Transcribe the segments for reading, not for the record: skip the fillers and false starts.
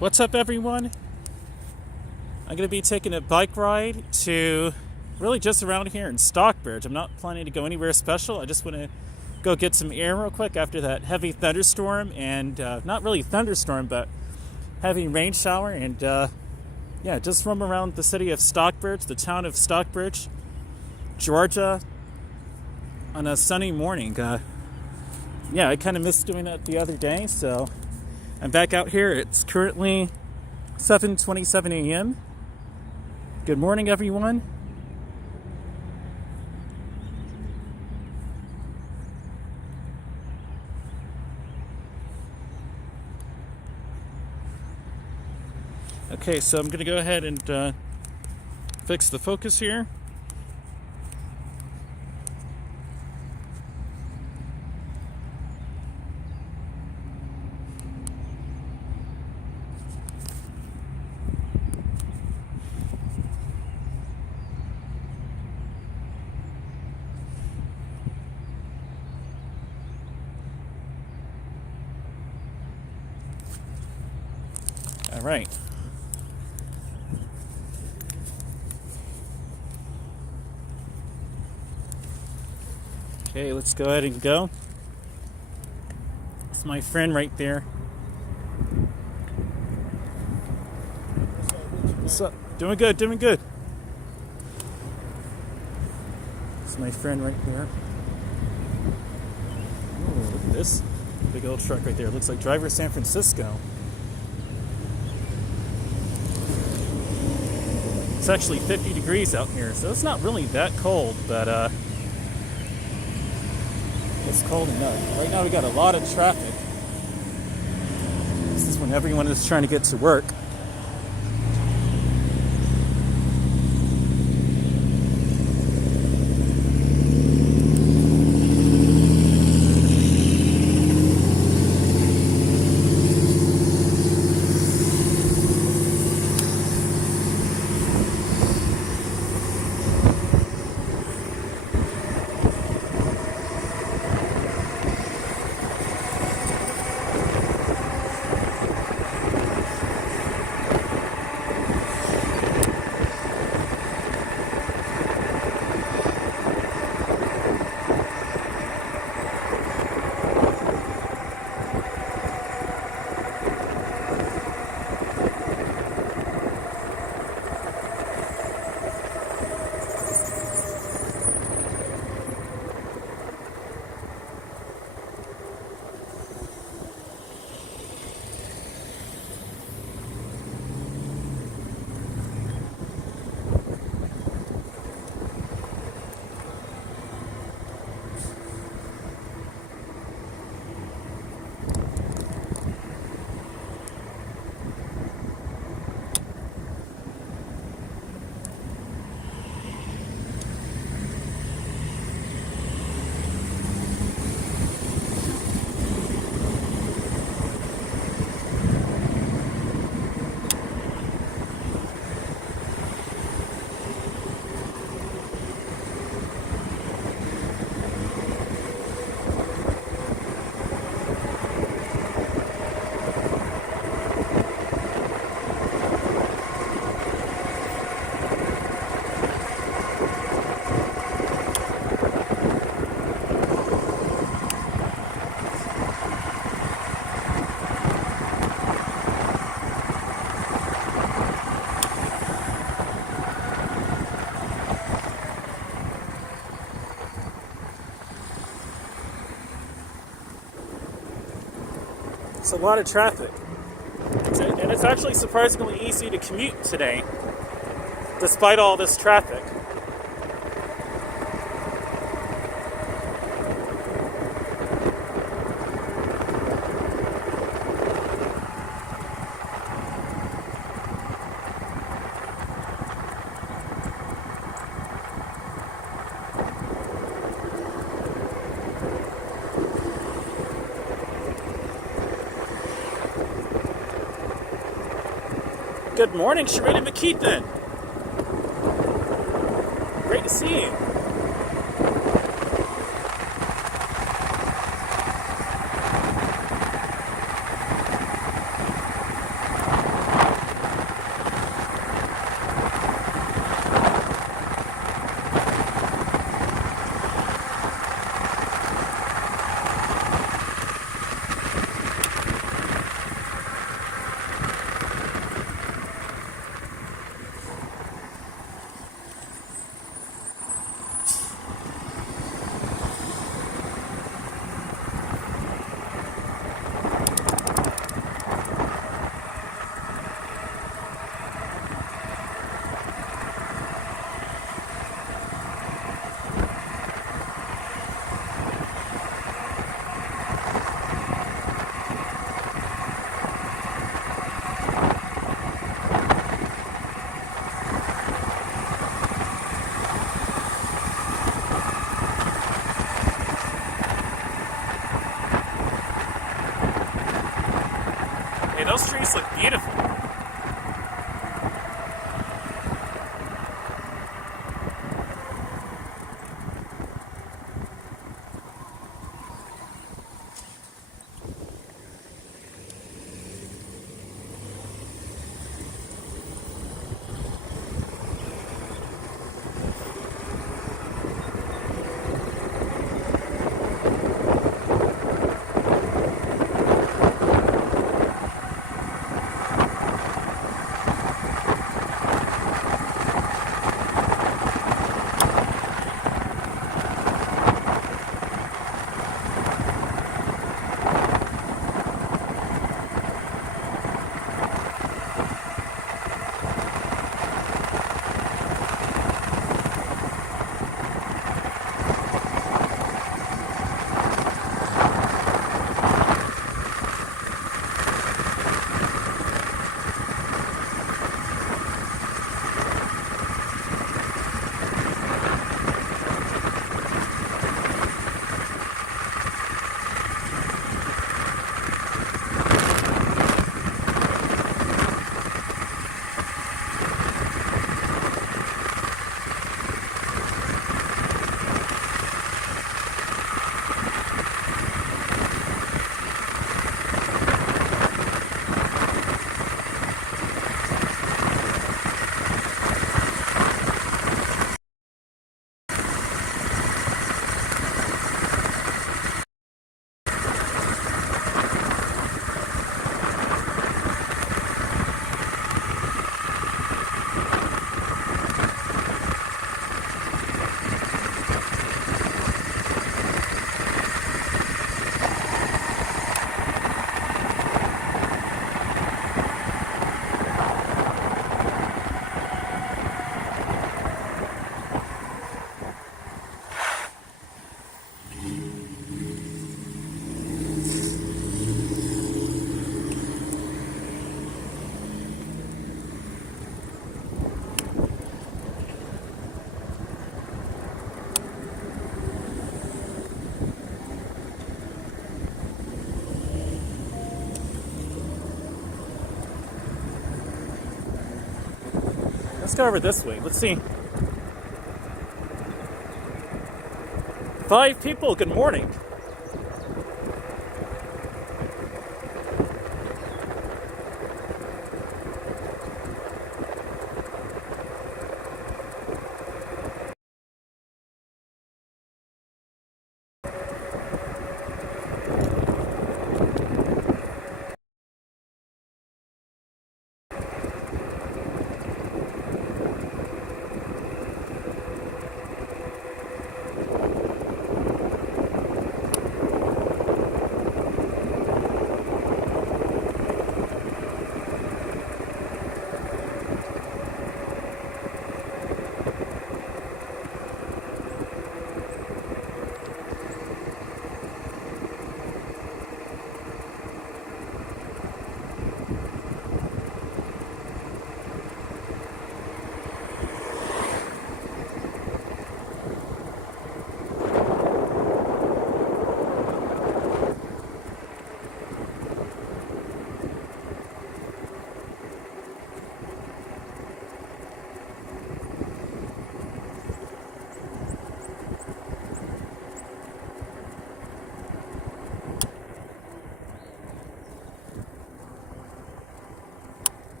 What's up, everyone? I'm going to be taking a bike ride to really just around here in Stockbridge. I'm not planning to go anywhere special. I just want to go get some air real quick after that heavy thunderstorm and not really thunderstorm, but heavy rain shower. And yeah, just roam around the city of Stockbridge, the town of Stockbridge, Georgia, on a sunny morning. Yeah, I kind of missed doing that the other day, so I'm back out here. It's currently 7:27 a.m. Good morning, everyone. Okay, so I'm going to go ahead and fix the focus here. All right. Okay, let's go ahead and go. It's my friend right there. What's up? Doing good, doing good. It's my friend right there. Oh, look at this big old truck right there. Looks like Driver San Francisco. It's actually 50 degrees out here, so it's not really that cold, but it's cold enough. Right now we got a lot of traffic. This is when everyone is trying to get to work. It's a lot of traffic. And it's actually surprisingly easy to commute today, despite all this traffic. Good morning, Sharita McKeithen. Great to see you. Hey, those trees look beautiful. Let's go over this way. Let's see. 5 people, good morning.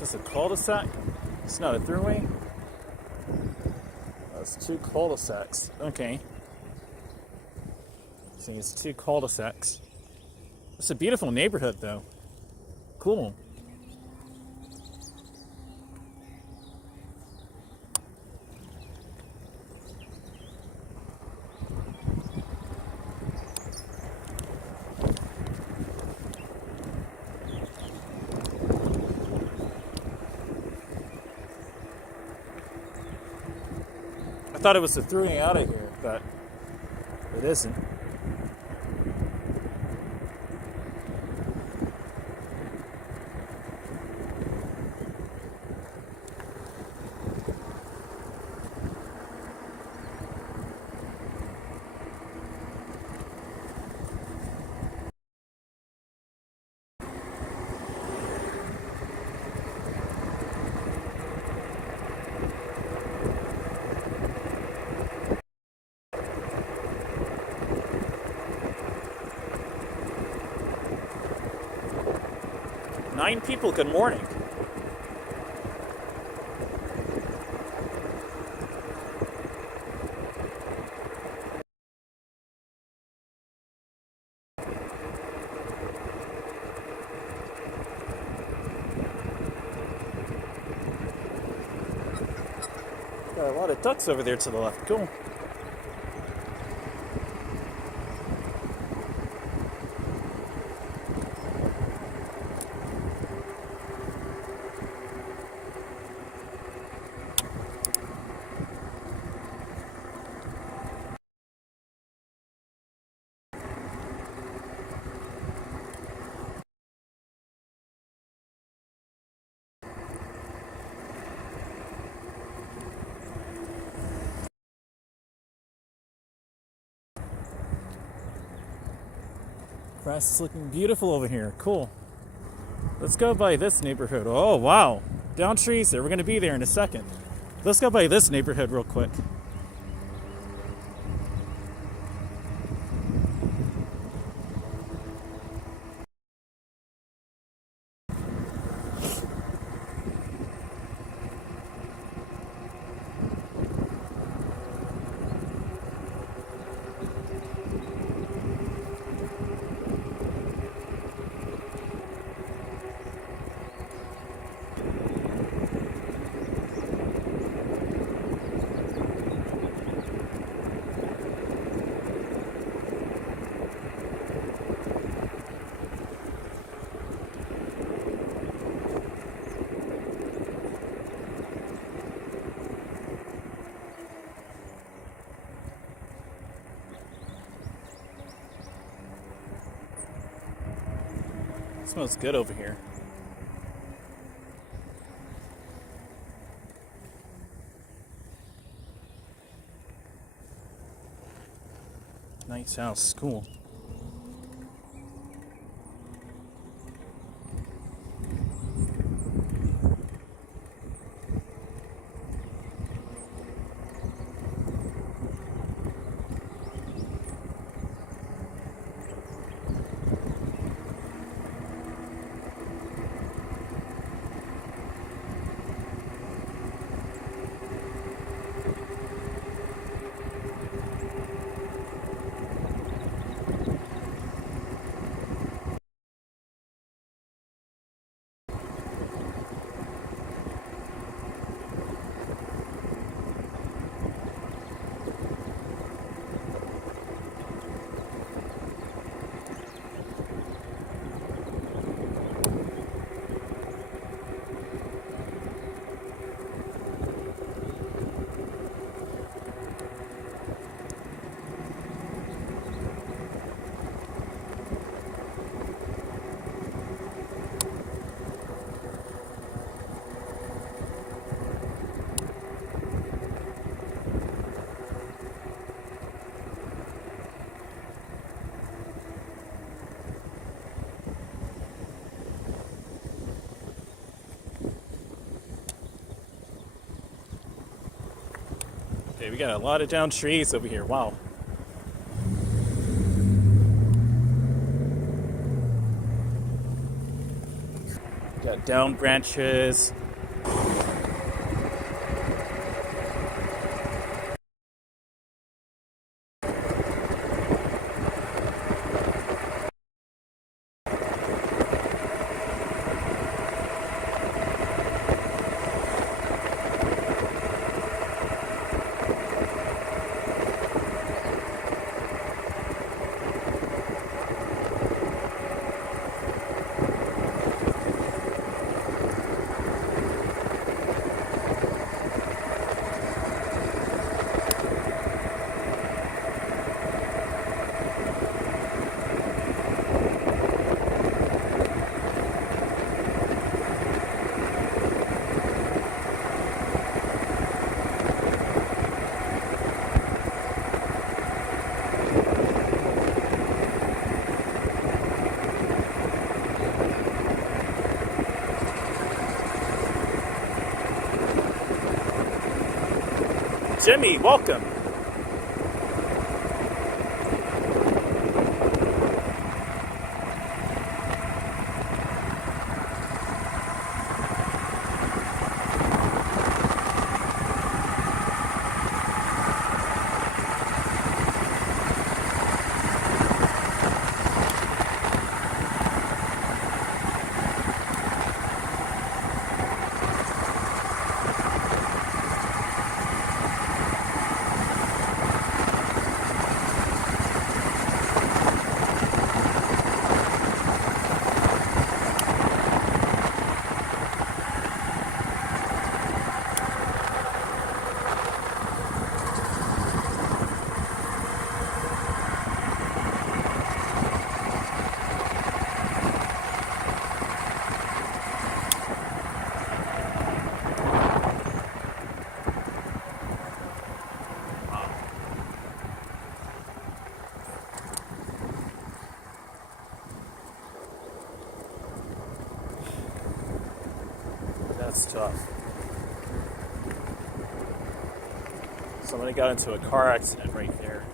Is this a cul-de-sac? It's not a throughway? That's 2 cul-de-sacs. Okay. See, it's 2 cul-de-sacs. It's a beautiful neighborhood, though. Cool. I thought it was the throughway out of here, but It isn't. Nine people, good morning. Got a lot of ducks over there to the left. Cool. Grass is looking beautiful over here. Cool. Let's go by this neighborhood. Oh, wow. Down trees there. We're going to be there in a second. Let's go by this neighborhood real quick. Smells good over here. Nice house, cool. Okay, we got a lot of down trees over here. Wow. Got down branches. Jimmy, welcome. That's tough. Somebody got into a car accident right there.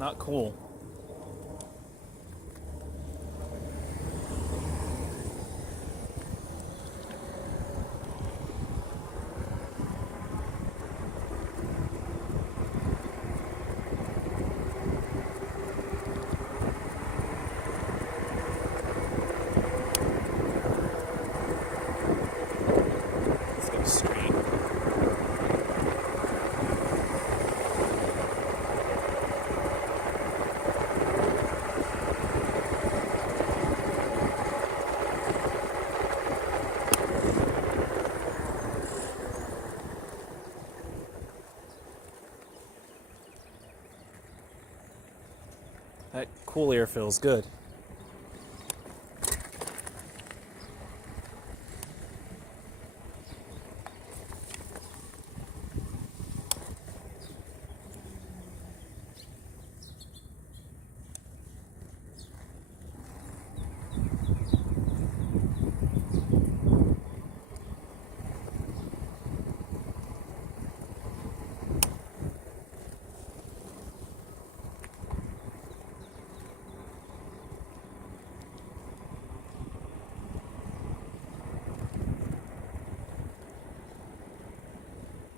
Not cool. That cool air feels good.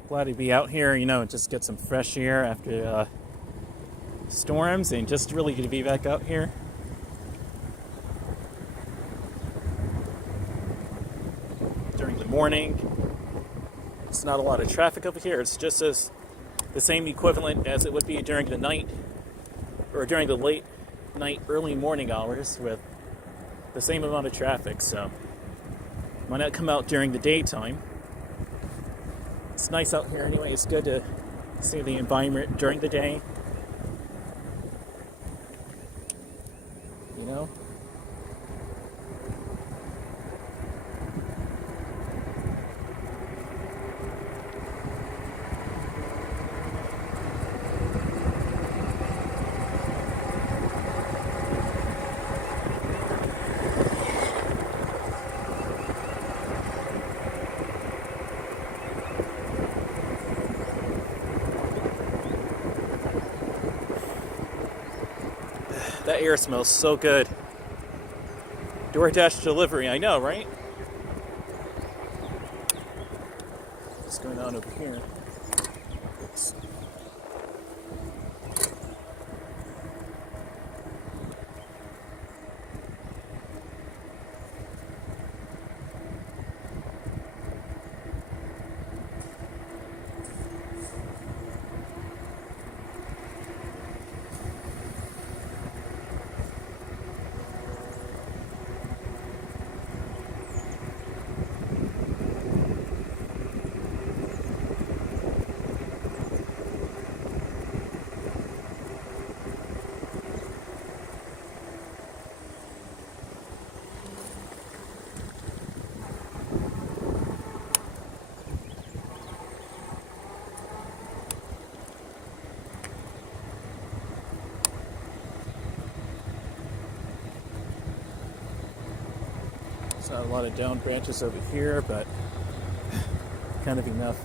Glad to be out here, just get some fresh air after storms, and just really good to be back out here. During the morning, it's not a lot of traffic over here. It's just as the same equivalent as it would be during the night, or during the late night, early morning hours, with the same amount of traffic. So why not come out during the daytime? It's nice out here anyway. It's good to see the environment during the day. That air smells so good. DoorDash delivery, I know, right? What's going on over here? Oops. There's not a lot of down branches over here, but kind of enough.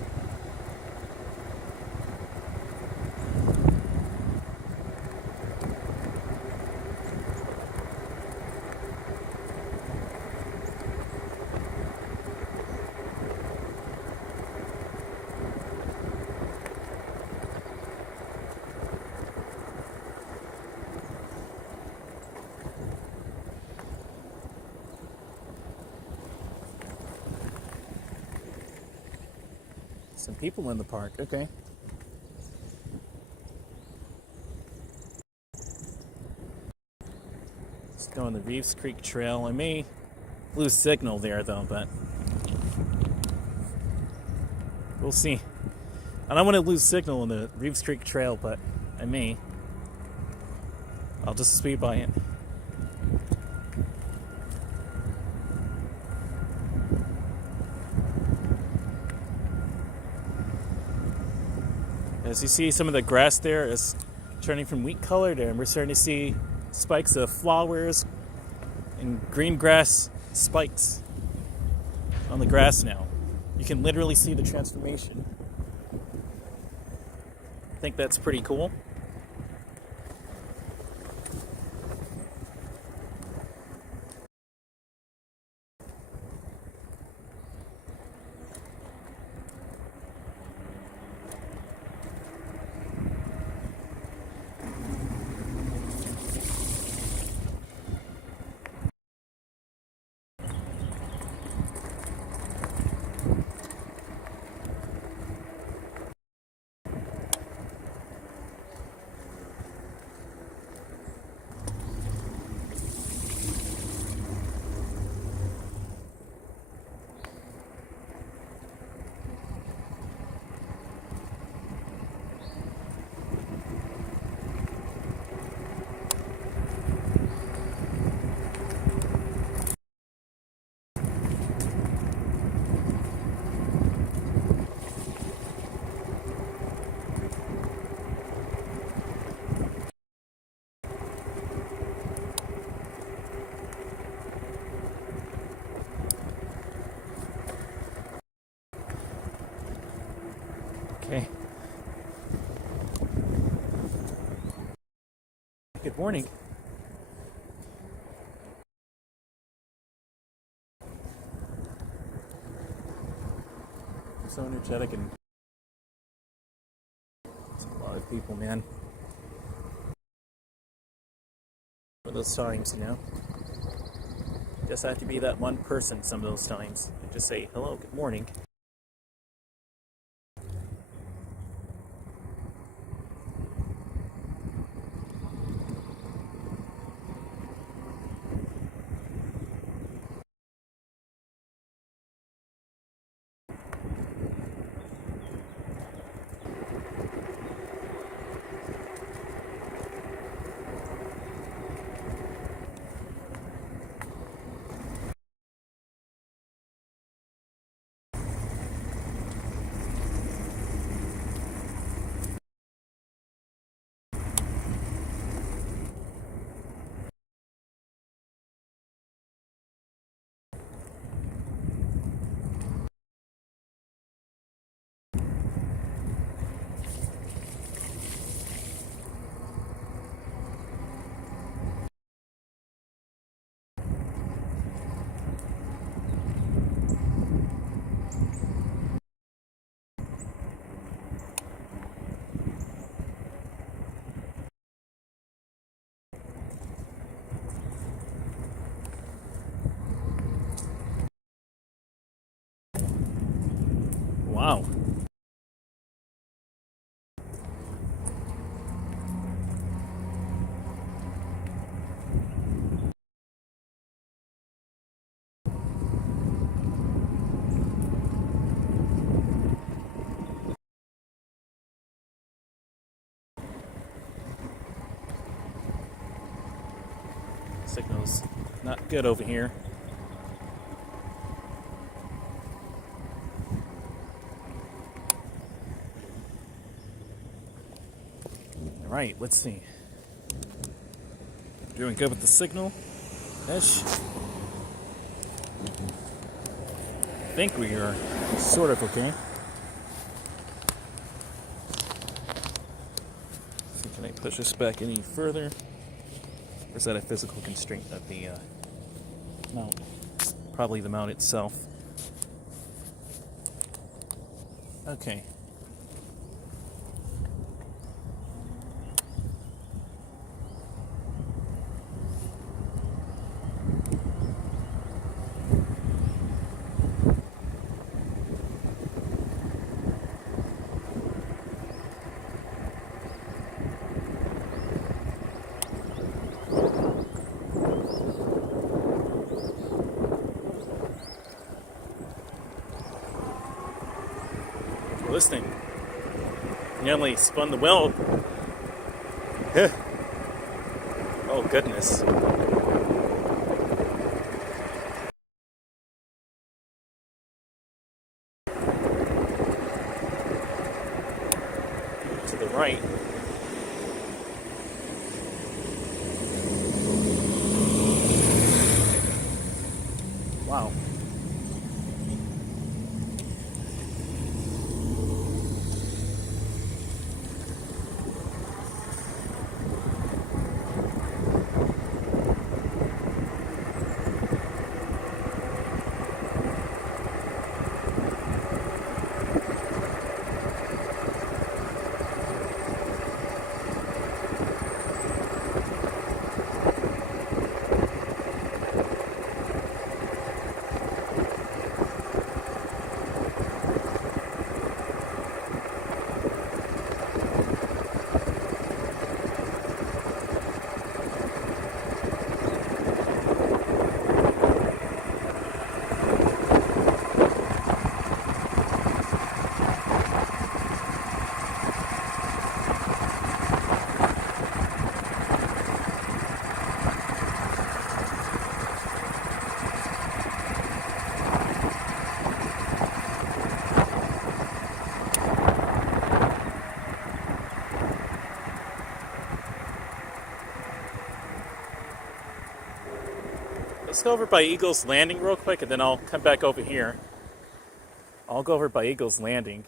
Some people in the park, okay. Let's go on the Reeves Creek Trail. I may lose signal there though, but we'll see. I don't want to lose signal on the Reeves Creek Trail, but I may. I'll just speed by it. As you see, some of the grass there is turning from wheat colored, and we're starting to see spikes of flowers and green grass spikes on the grass now. You can literally see the transformation. I think that's pretty cool. Okay. Good morning. I'm so energetic and it's a lot of people, man. For those times, you know. Just have to be that one person some of those times. And just say, hello, good morning. Wow. Signal's not good over here. Alright, let's see. Doing good with the signal ish. think we are sort of okay. So can I push this back any further? Or is that a physical constraint of the mount? Probably the mount itself. Okay. Listening. Nearly spun the wheel. Oh goodness. To the right. Wow. Let's go over by Eagle's Landing real quick, and then I'll come back over here. I'll go over by Eagle's Landing.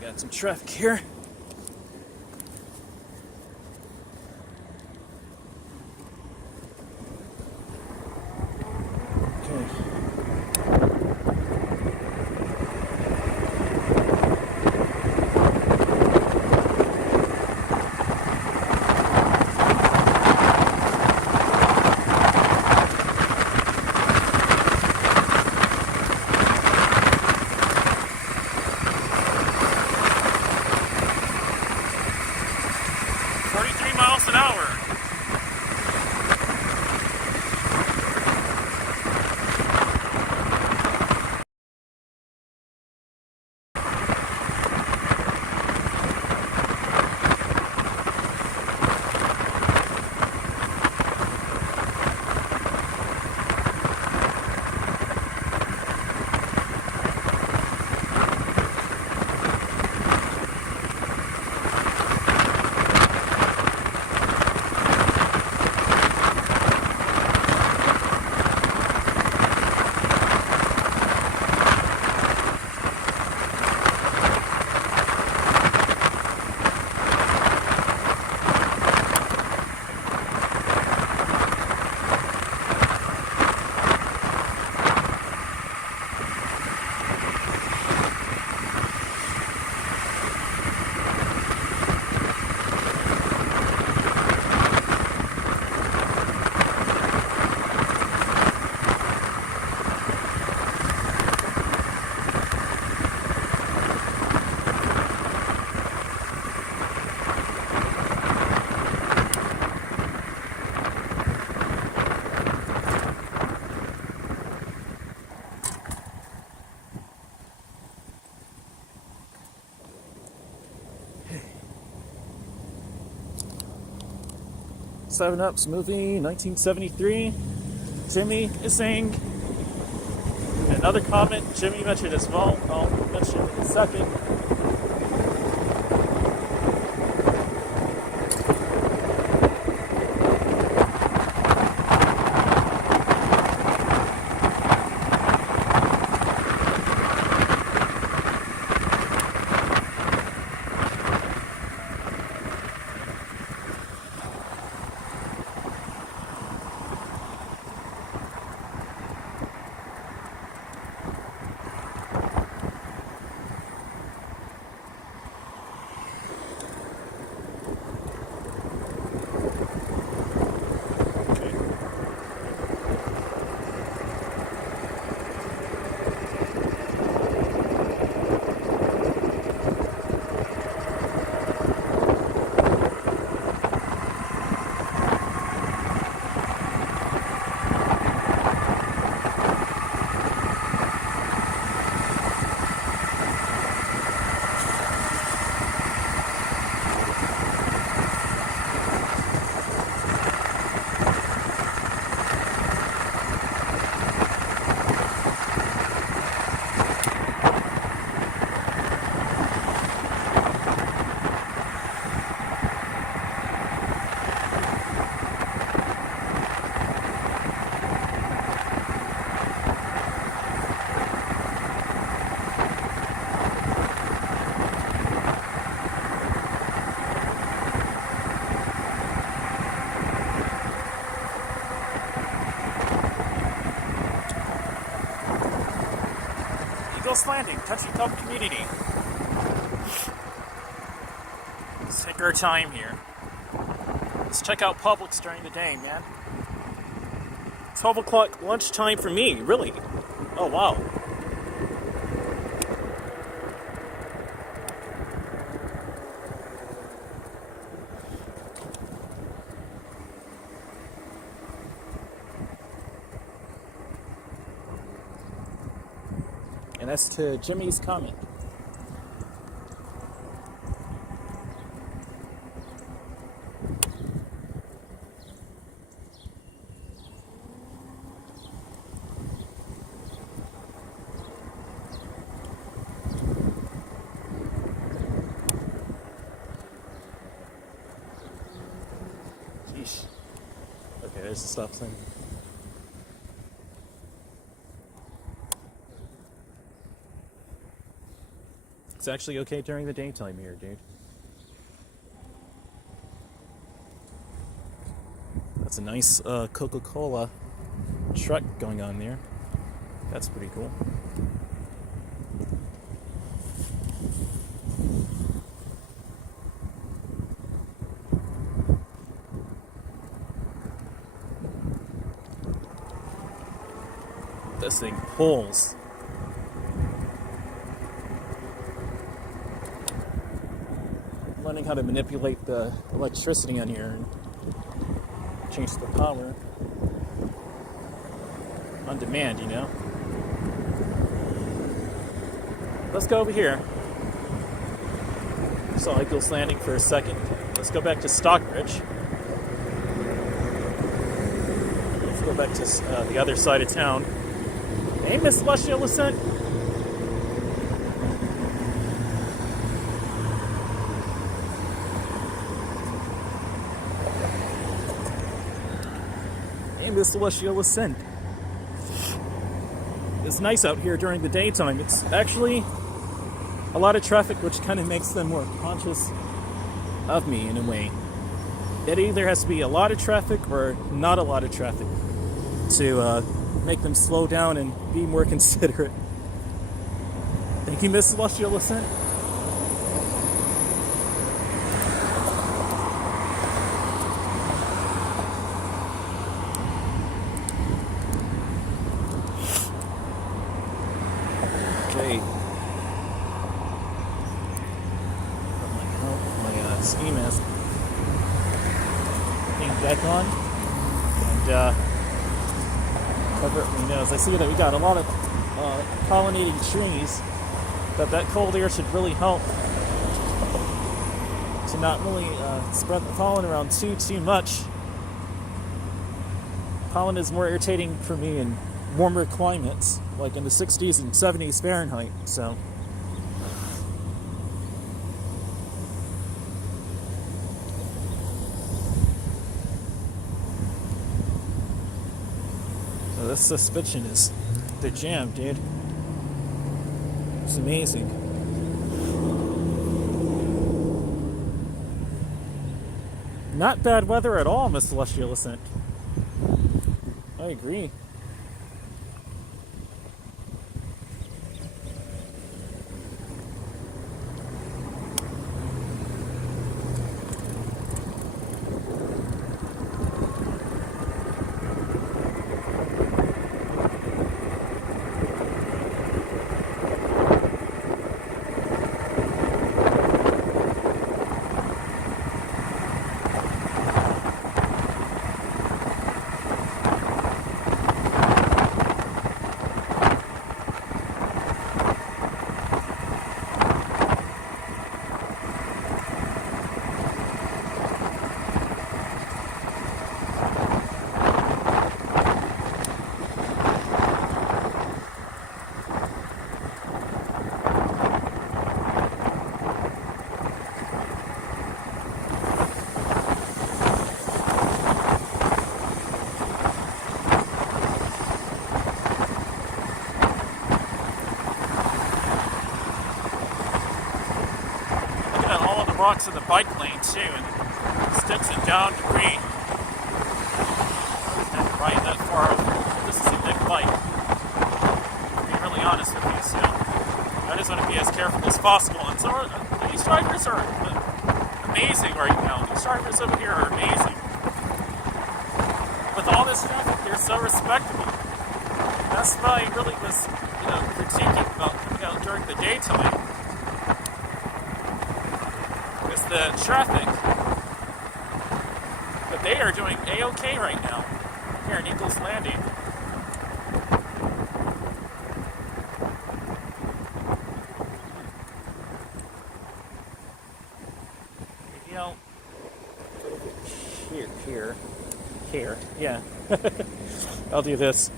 Got some traffic here. 7 Up's movie, 1973. Jimmy is saying. Another comment Jimmy mentioned as well. I'll mention it in a second. Landing, touchy tough community. Let's take our time here. Let's check out Publix during the day, man. 12 o'clock lunchtime for me, really? Oh, wow. And that's to Jimmy's comment. Yeesh. Okay, there's the stop sign. It's actually okay during the daytime here, dude. That's a nice Coca-Cola truck going on there. That's pretty cool. This thing pulls. Learning how to manipulate the electricity on here and change the power on demand, you know. Let's go over here. Saw Eagles Landing for a second. Let's go back to Stockbridge. Let's go back to the other side of town. Hey, Miss Celestial Ascent. The Celestial Ascent. It's nice out here during the daytime. It's actually a lot of traffic, which kind of makes them more conscious of me in a way. It either has to be a lot of traffic or not a lot of traffic to make them slow down and be more considerate. Thank you, Miss Celestial Ascent. Ski mask thing back on and cover up my nose. I see that we got a lot of pollinating trees, but that cold air should really help to not really spread the pollen around too much. Pollen is more irritating for me in warmer climates, like in the 60s and 70s Fahrenheit, so. So this suspension is the jam, dude. It's amazing. Not bad weather at all, Miss Celestial Ascent. I agree. Rocks in the bike lane too, and sticks and down debris. Not right that far over. This is a big bike. To be really honest with you, so I just want to be as careful as possible. And so these drivers are amazing right now. These drivers over here are amazing. With all this traffic, they're so respectable. That's what I really was, critiquing about coming out during the daytime. The traffic, but they are doing A-OK right now here in Eagles Landing. Here, yeah. I'll do this.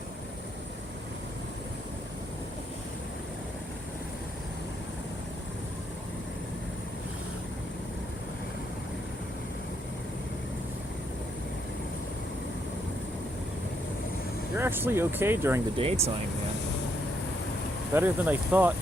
You're actually okay during the daytime, man. Better than I thought.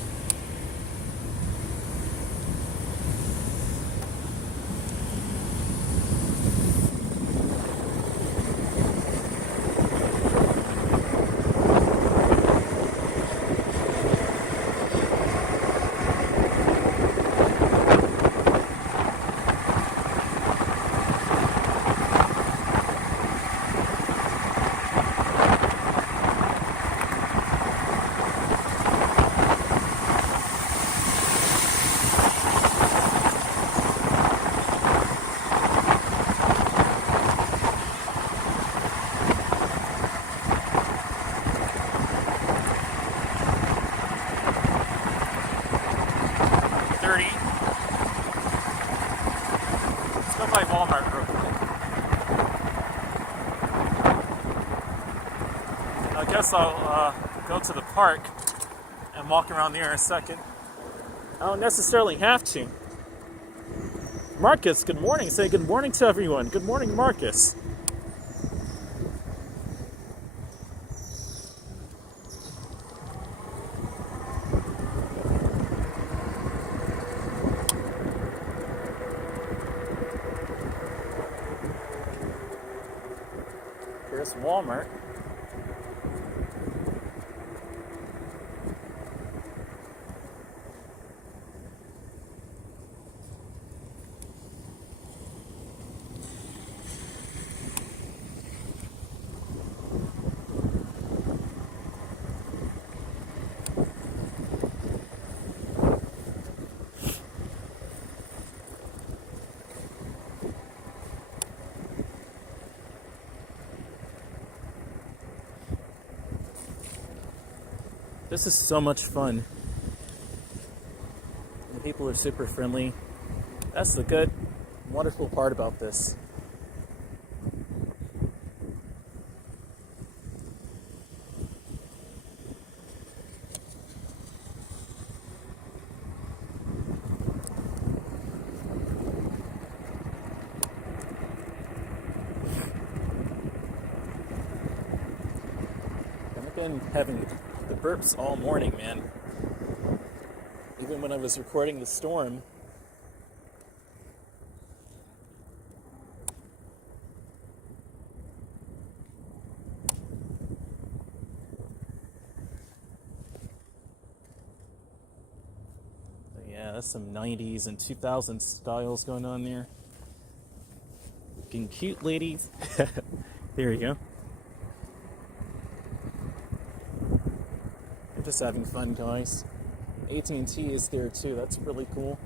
I'll go to the park and walk around there in a second. I don't necessarily have to. Marcus, good morning. Say good morning to everyone. Good morning, Marcus. Here's Walmart. This is so much fun. The people are super friendly. That's the good, wonderful part about this. been having the burps all morning, man. Even when I was recording the storm. But yeah, that's some 90s and 2000s styles going on there. Looking cute, ladies. There you go. I'm just having fun, guys. AT&T is there too. That's really cool.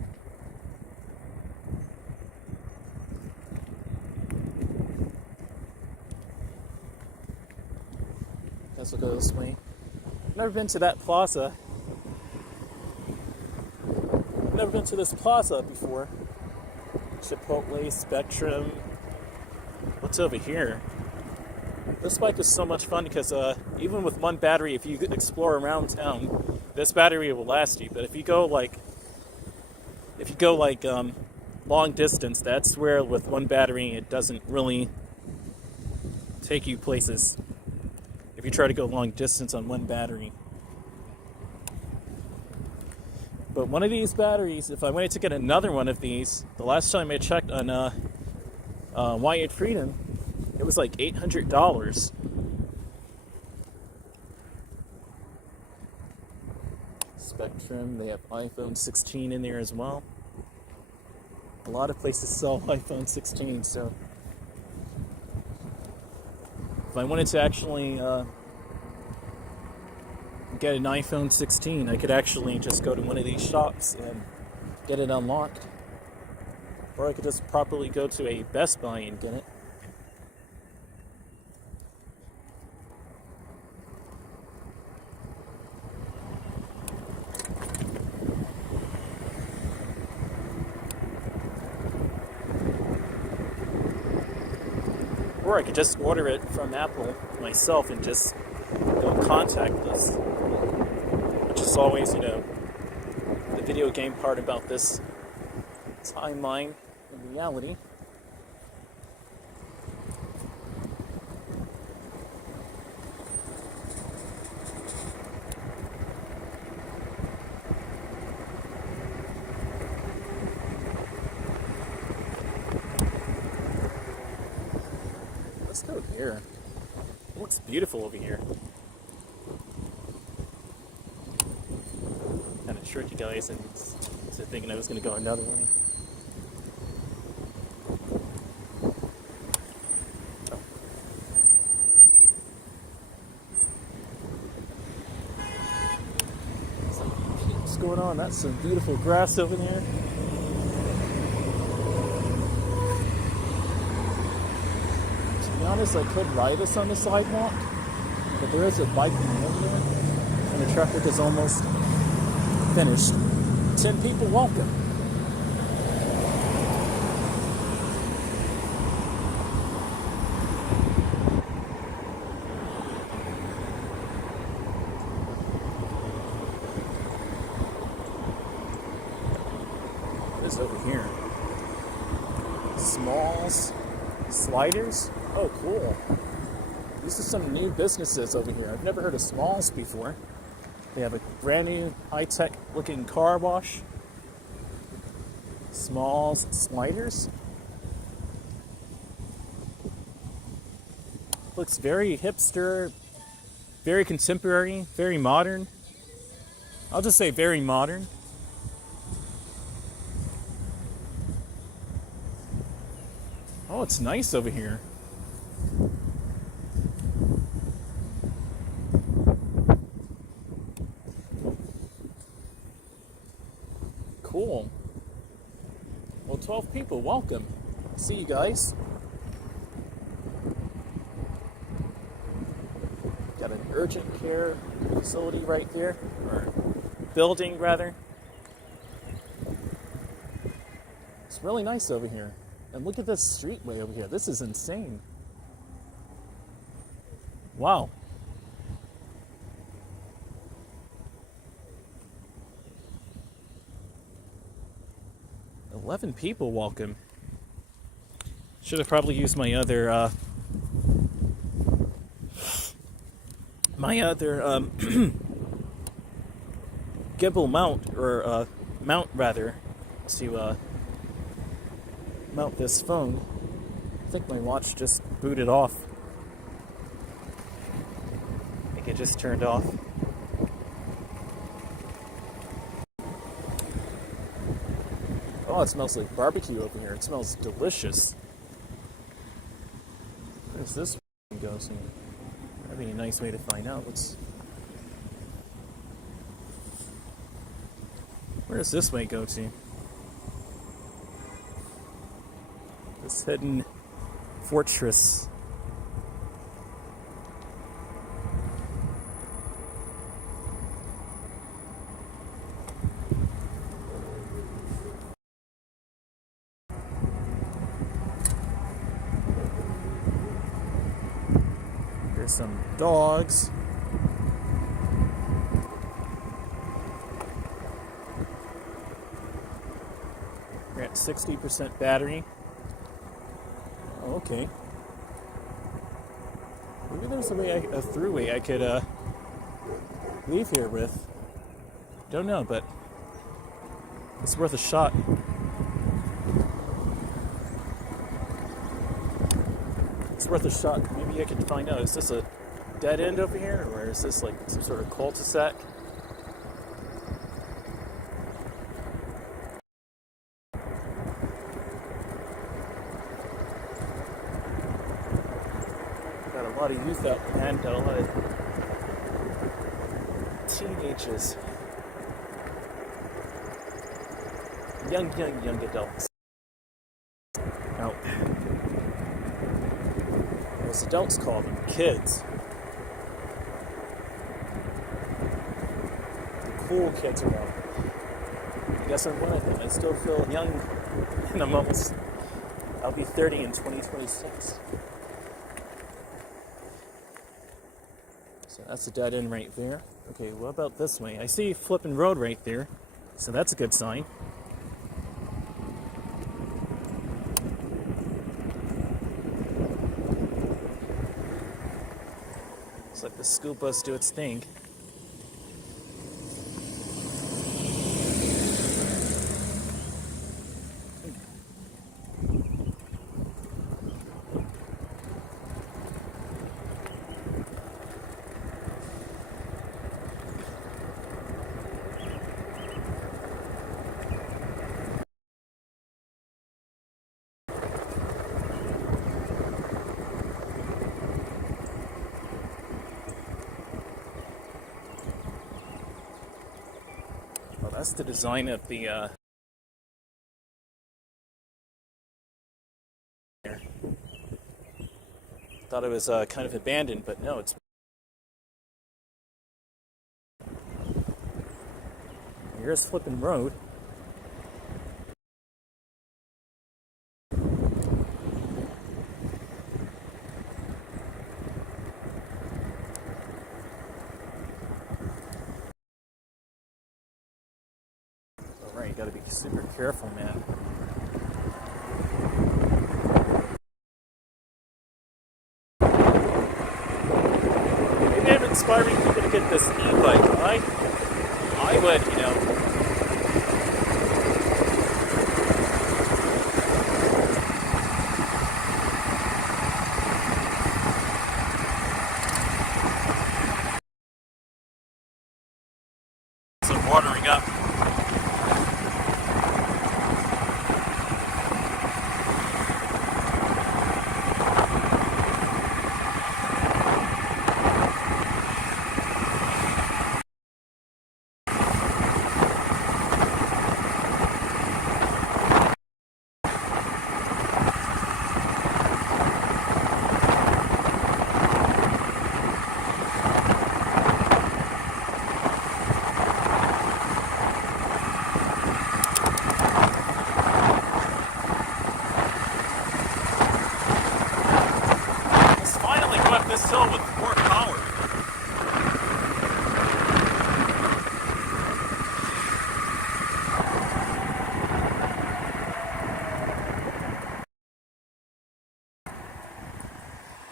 Guess we'll go this way. Never been to that plaza. Never been to this plaza before. Chipotle, Spectrum. What's over here? This bike is so much fun because even with one battery, if you explore around town, this battery will last you. But if you go long distance, that's where with one battery it doesn't really take you places. If you try to go long distance on one battery. But one of these batteries, if I wanted to get another one of these, the last time I checked on Wired Freedom, it was like $800. Spectrum, they have iPhone 16 in there as well. A lot of places sell iPhone 16, so if I wanted to actually get an iPhone 16, I could actually just go to one of these shops and get it unlocked. Or I could just properly go to a Best Buy and get it. Or I could just order it from Apple myself and just go contactless. Which is always, the video game part about this timeline in reality. Let's go here. It looks beautiful over here. Kind of tricked you guys into thinking I was going to go another way. What's going on? That's some beautiful grass over there. To be honest, I could ride this on the sidewalk, but there is a bike lane over there, and the traffic is almost finished. 10 people welcome. What is over here? Smalls, sliders. Oh, cool. These are some new businesses over here. I've never heard of Smalls before. They have a brand new high-tech looking car wash. Smalls sliders. Looks very hipster, very contemporary, very modern. I'll just say very modern. Oh, it's nice over here. Cool. Well, 12 people, welcome. See you guys. Got an urgent care facility right there, or building rather. It's really nice over here. And look at this streetway over here. This is insane. Wow. $11 people welcome. Should have probably used my other My other gimbal mount, or mount rather, to mount this phone. I think my watch just booted off. I think it just turned off. Oh, it smells like barbecue over here. It smells delicious. Where's this go to? That'd be a nice way to find out. Where does this way go to? This hidden fortress. There's some dogs. We're at 60% battery. Oh, okay. Maybe there's a throughway I could leave here with. Don't know, but it's worth a shot. It's worth a shot. Maybe I can find out. Is this a dead end over here, or is this like some sort of cul-de-sac? Got a lot of youth out, man. Got a lot of teenagers. Young adults. Now, as adults call them, kids. The cool kids around. I guess I'm one of them. I still feel young, and I'll be 30 in 2026. So that's a dead end right there. Okay, what about this way? I see flipping road right there, so that's a good sign. Looks like the school bus do its thing. That's the design of the thought it was kind of abandoned, but no, it's here's flipping road. Alright, you gotta be super careful, man. Maybe I'm inspiring people to get this e-bike, right? I would, you know. Some watering up. This hill with more power.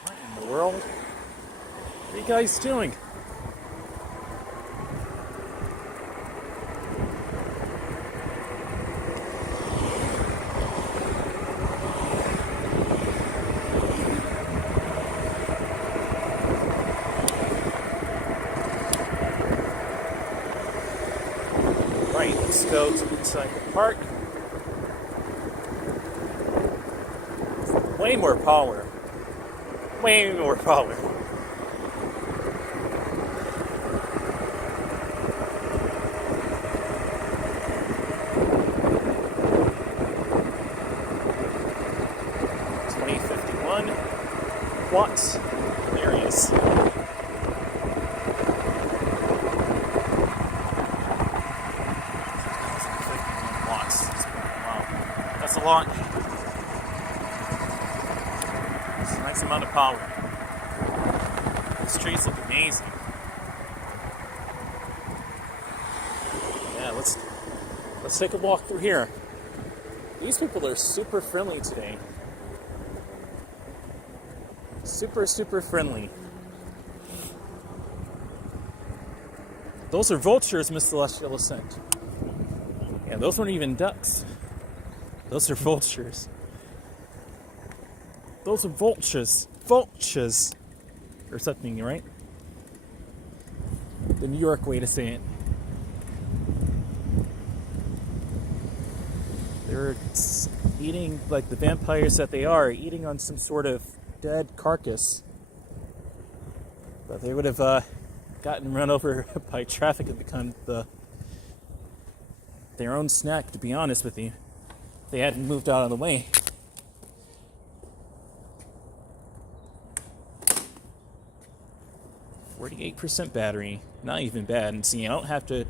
What in the world? What are you guys doing? Let's go to inside the park. Way more power. Way more power. Watts. There he is. Watts. Wow. That's a lot. It's a nice amount of power. These trees look amazing. Yeah, let's take a walk through here. These people are super friendly today. Super friendly. Those are vultures, Miss Celestial Ascent. Yeah, those weren't even ducks. Those are vultures. Those are vultures. Vultures. Or something, right? The New York way to say it. They're eating, like the vampires that they are, eating on some sort of dead carcass. But they would have gotten run over by traffic and become their own snack, to be honest with you. They hadn't moved out of the way. %battery. Not even bad. And see, I don't have to...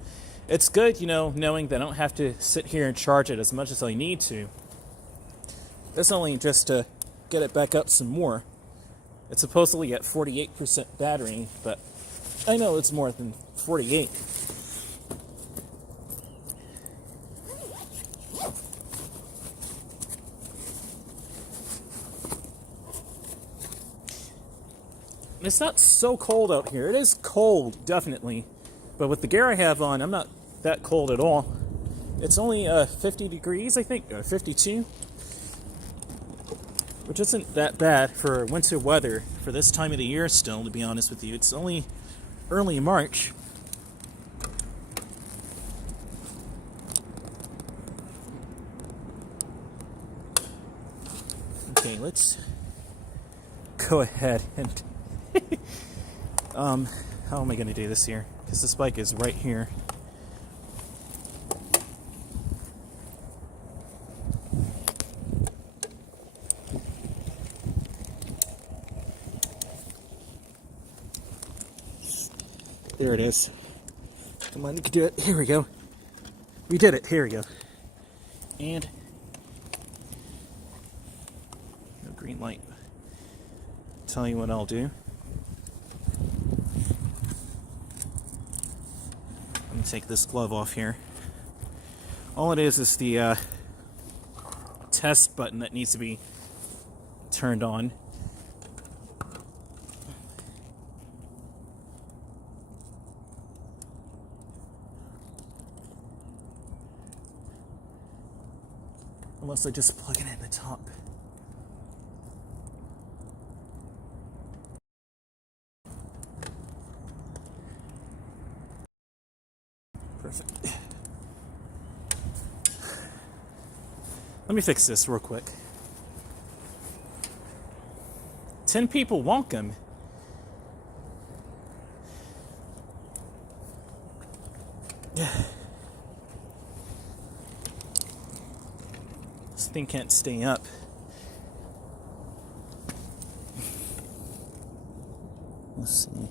It's good, knowing that I don't have to sit here and charge it as much as I need to. That's only just to get it back up some more. It's supposedly at 48% battery, but I know it's more than 48. It's not so cold out here. It is cold, definitely. But with the gear I have on, I'm not that cold at all. It's only 50 degrees, I think, 52. Which isn't that bad for winter weather for this time of the year still, to be honest with you. It's only early March. Okay, let's go ahead and... how am I going to do this here? Because this bike is right here. There it is. Come on, you can do it. Here we go. We did it. Here we go. And no green light. Tell you what I'll do. Let me take this glove off here. All it is the test button that needs to be turned on. Unless I just plug it in the top. Perfect. Let me fix this real quick. 10 people welcome. This thing can't stay up. Let's see.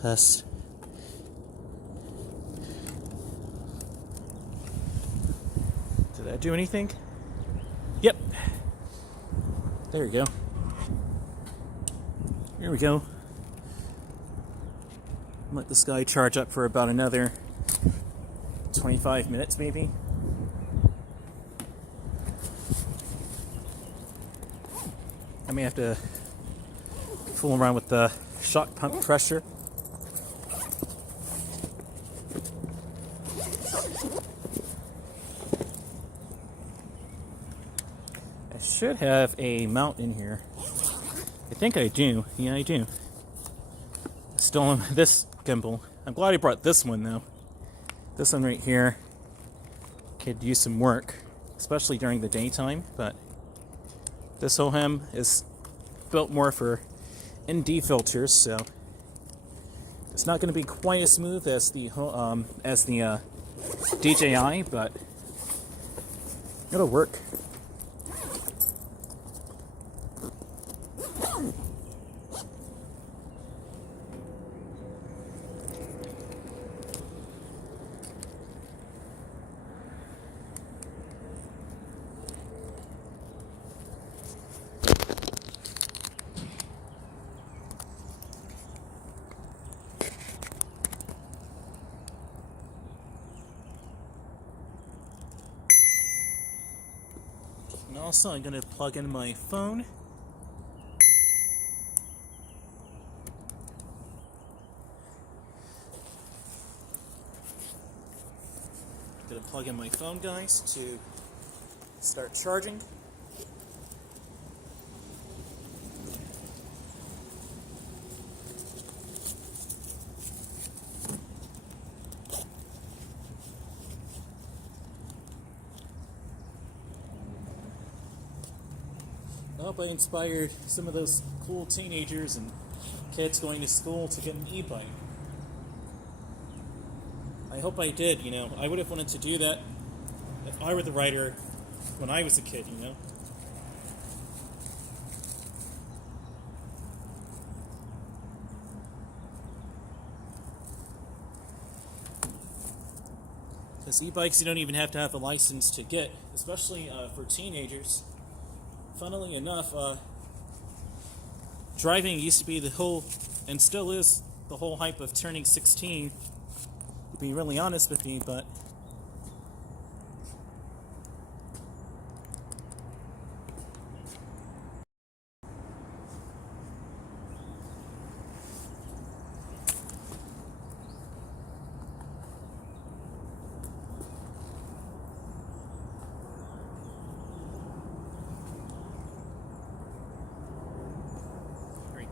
Test. Did that do anything? Yep. There we go. Here we go. Let this guy charge up for about another 25 minutes maybe. I may have to fool around with the shock pump pressure. I should have a mount in here. I think I do. Yeah, I do. Still on this gimbal. I'm glad I brought this one though. This one right here. could use some work, especially during the daytime. But this whole hem is built more for ND filters, so it's not going to be quite as smooth as the DJI, but it'll work. And also, I'm going to plug in my phone. I'm going to plug in my phone, guys, to start charging. I hope I inspired some of those cool teenagers and kids going to school to get an e-bike. I hope I did, you know. I would have wanted to do that if I were the rider when I was a kid, you know. Because e-bikes you don't even have to have a license to get, especially for teenagers. Funnily enough, driving used to be the whole, and still is, the whole hype of turning 16, to be really honest with you, but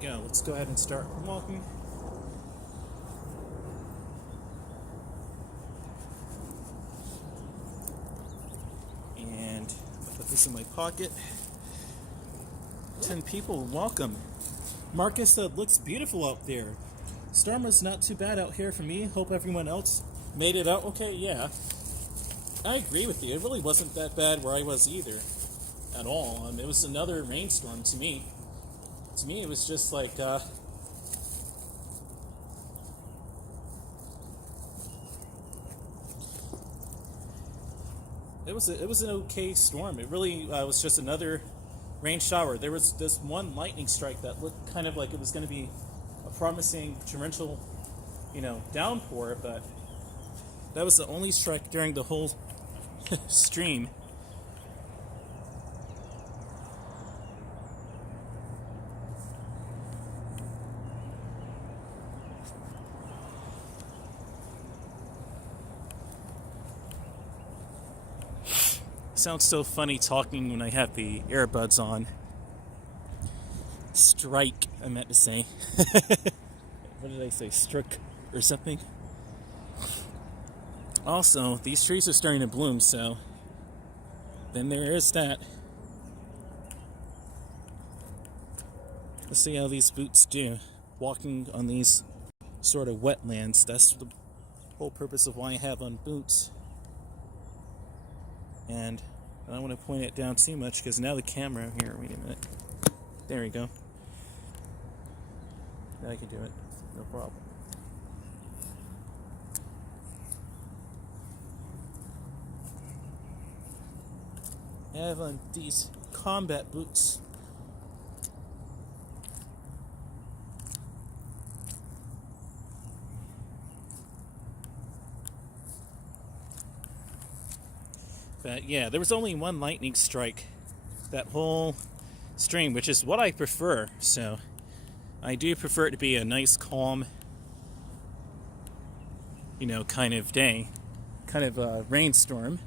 go. Let's go ahead and start walking. And I'll put this in my pocket. 10 people, welcome. Marcus said, looks beautiful out there. Storm was not too bad out here for me. Hope everyone else made it out okay. Yeah, I agree with you. It really wasn't that bad where I was either. At all. It was another rainstorm to me. To me, it was just like, it was an okay storm. It really was just another rain shower. There was this one lightning strike that looked kind of like it was going to be a promising torrential, downpour, but that was the only strike during the whole stream. Sounds so funny talking when I have the earbuds on. Strike, I meant to say. What did I say? Struck or something? Also, these trees are starting to bloom, so then there is that. Let's see how these boots do. Walking on these sort of wetlands. That's the whole purpose of why I have on boots. And I don't want to point it down too much because now the camera here, wait a minute. There we go. Now I can do it. No problem. I have on these combat boots. But yeah, there was only one lightning strike that whole stream, which is what I prefer. So I do prefer it to be a nice, calm, kind of day, kind of a rainstorm.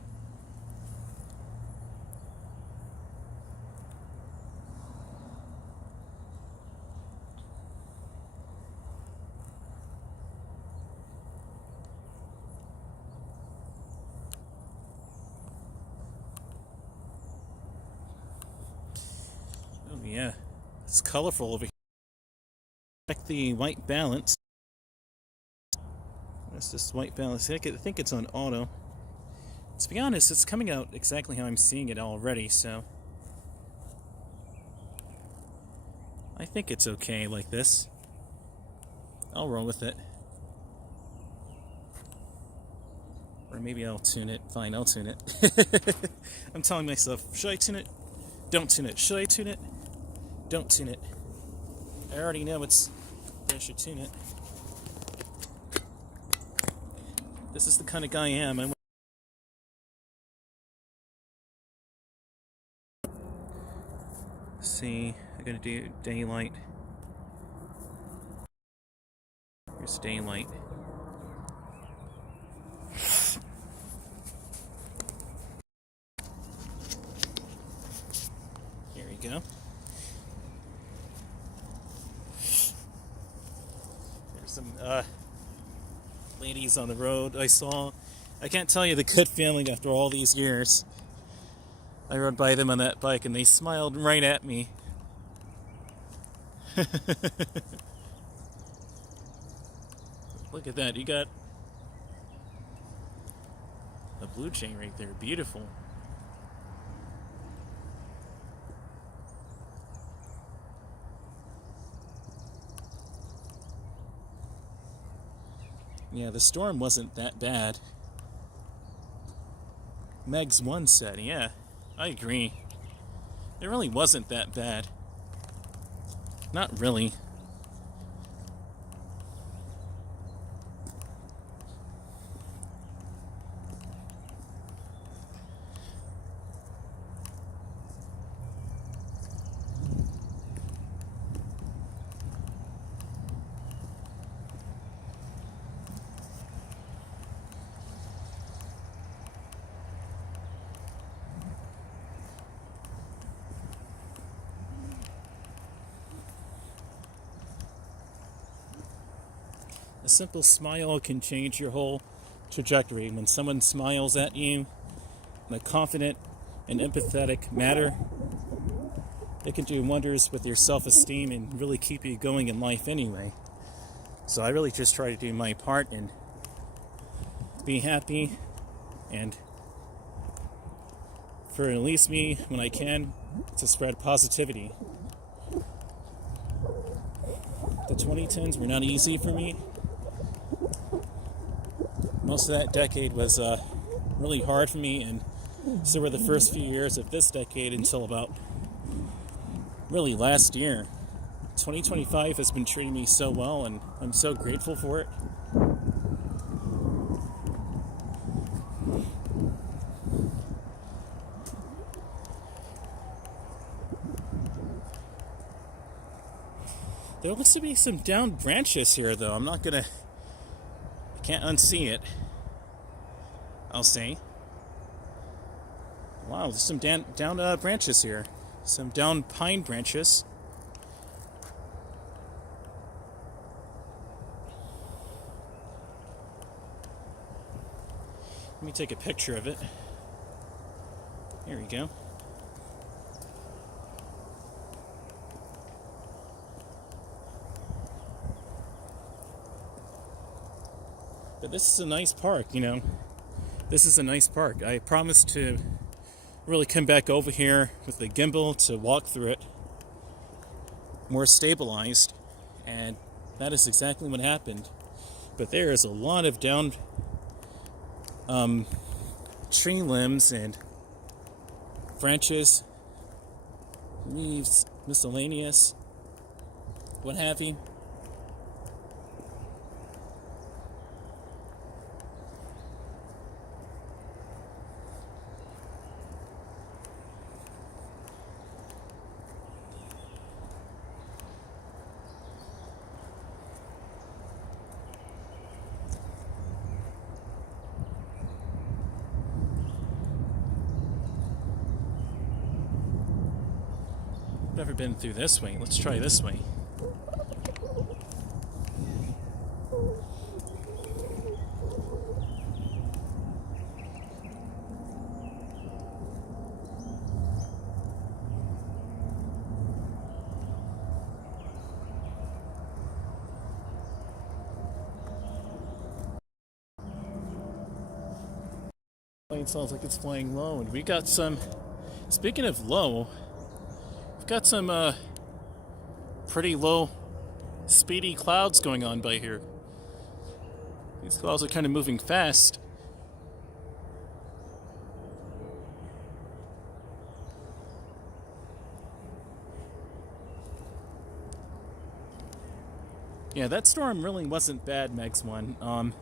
yeah. It's colorful over here. Check the white balance. What's this white balance? I think it's on auto. To be honest, it's coming out exactly how I'm seeing it already, so I think it's okay like this. I'll roll with it. Or maybe I'll tune it. Fine, I'll tune it. I'm telling myself, should I tune it? Don't tune it. Should I tune it? Don't tune it. I already know I should tune it. This is the kind of guy I am. Let's see, I'm gonna do daylight. Here's daylight. Here we go. There's some ladies on the road I saw. I can't tell you the good feeling after all these years. I rode by them on that bike and they smiled right at me. Look at that, you got a blue chain right there, beautiful. Yeah, the storm wasn't that bad. Megs 1 said, yeah, I agree. It really wasn't that bad. Not really. A simple smile can change your whole trajectory. When someone smiles at you in a confident and empathetic manner, it can do wonders with your self-esteem and really keep you going in life anyway. So I really just try to do my part and be happy, and for at least me, when I can, to spread positivity. The 2010s were not easy for me. Most of that decade was really hard for me, and so were the first few years of this decade until about really last year. 2025 has been treating me so well, and I'm so grateful for it. There looks to be some down branches here, though. I can't unsee it. I'll say. Wow, there's some down branches here. Some down pine branches. Let me take a picture of it. Here we go. But this is a nice park, you know. This is a nice park. I promised to really come back over here with the gimbal to walk through it more stabilized, and that is exactly what happened. But there is a lot of down tree limbs and branches, leaves, miscellaneous, what have you. Never been through this way. Let's try this way. Plane sounds like it's flying low, and we got some. Speaking of low, we've got some pretty low, speedy clouds going on by here. These clouds are kind of moving fast. Yeah, that storm really wasn't bad, Megs One.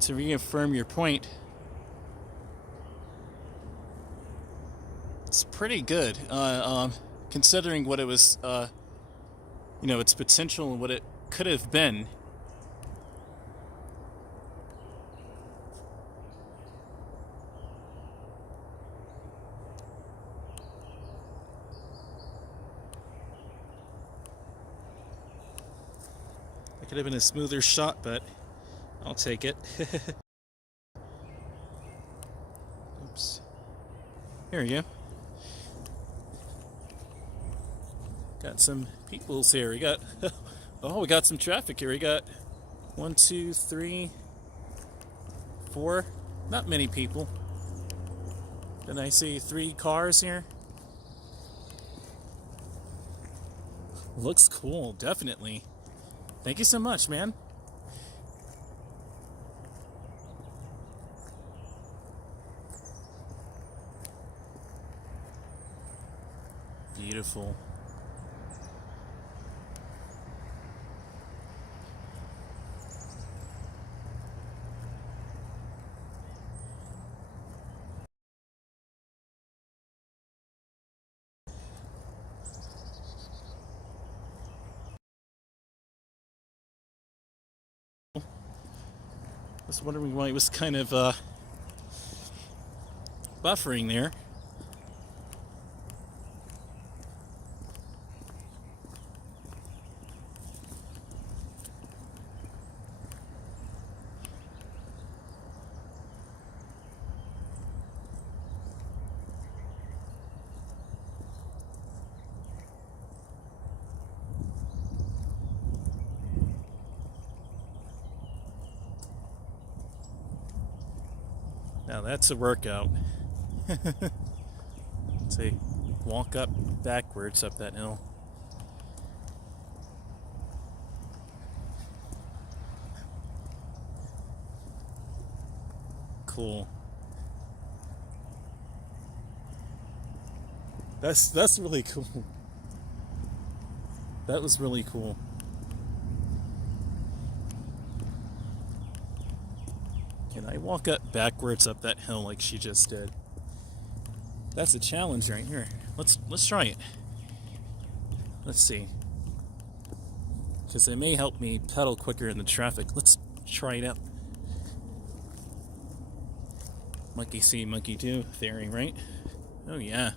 To reaffirm your point, it's pretty good, considering what it was, its potential and what it could have been. It could have been a smoother shot, but I'll take it. Oops. Here we go. Got some peoples here. We got, we got some traffic here. We got 1, 2, 3, 4. Not many people. Then I see 3 cars here. Looks cool, definitely. Thank you so much, man. Beautiful. I was wondering why it was kind of buffering there. Now that's a workout. Say, walk up backwards up that hill. Cool. That's really cool. That was really cool. Can I walk up backwards up that hill like she just did? That's a challenge right here. Let's try it. Let's see. Because it may help me pedal quicker in the traffic. Let's try it out. Monkey see, monkey do theory, right? Oh yeah.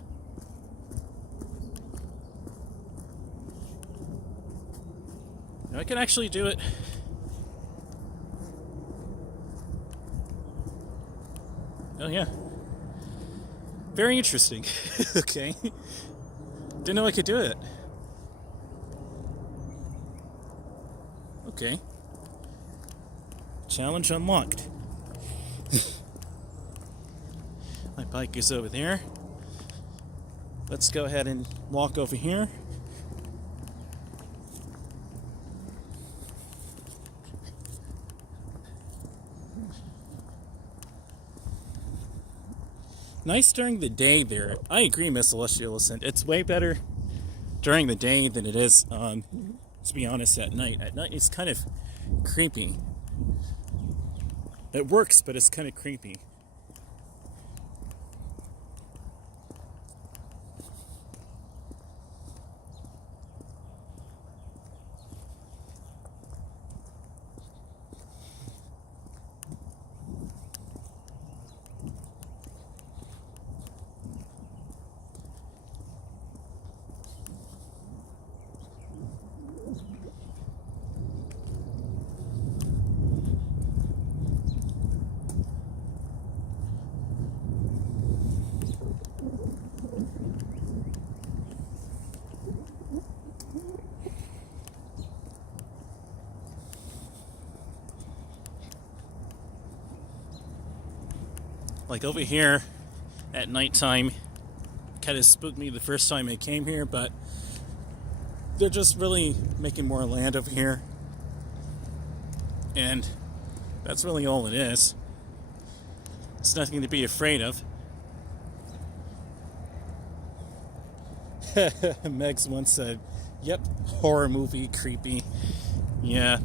Now I can actually do it. Oh yeah. Very interesting. Okay. Didn't know I could do it. Okay. Challenge unlocked. My bike is over there. Let's go ahead and walk over here. Nice during the day there. I agree, Miss Celestial Ascent. It's way better during the day than it is, to be honest, at night. At night, it's kind of creepy. It works, but it's kind of creepy. Like over here at nighttime, kind of spooked me the first time I came here, but they're just really making more land over here. And that's really all it is. It's nothing to be afraid of. Megs once said, "Yep, horror movie, creepy." Yeah,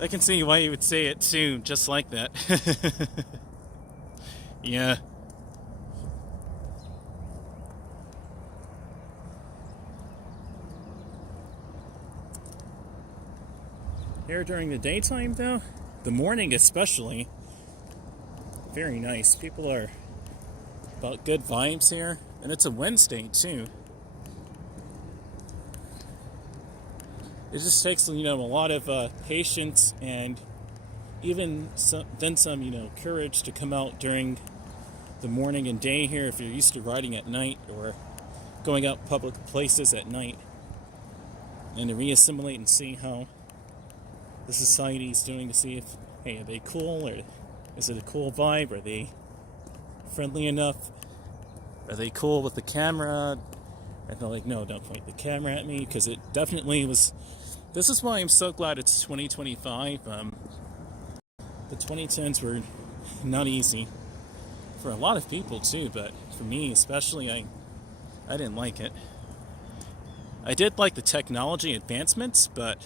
I can see why you would say it too, just like that. Yeah. Here during the daytime, though, the morning especially, very nice. People are about good vibes here, and it's a Wednesday too. It just takes, a lot of patience and even some courage to come out during the morning and day here if you're used to riding at night or going out public places at night, and to reassimilate and see how the society is doing, to see if, hey, are they cool, or is it a cool vibe? Are they friendly enough? Are they cool with the camera? And they're like, no, don't point the camera at me, because it definitely was. This is why I'm so glad it's 2025. The 2010s were not easy for a lot of people too, but for me especially, I didn't like it. I did like the technology advancements, but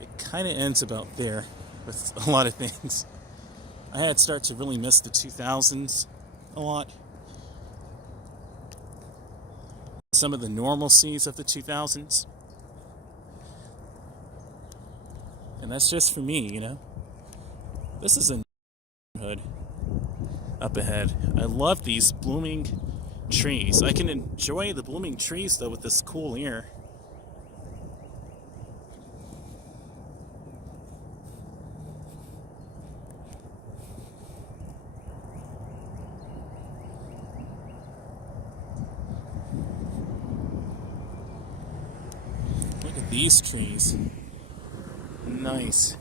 it kind of ends about there with a lot of things. I had started to really miss the 2000s a lot. Some of the normalcies of the 2000s. And that's just for me, This is a neighborhood up ahead. I love these blooming trees. I can enjoy the blooming trees, though, with this cool air. Look at these trees. Nice.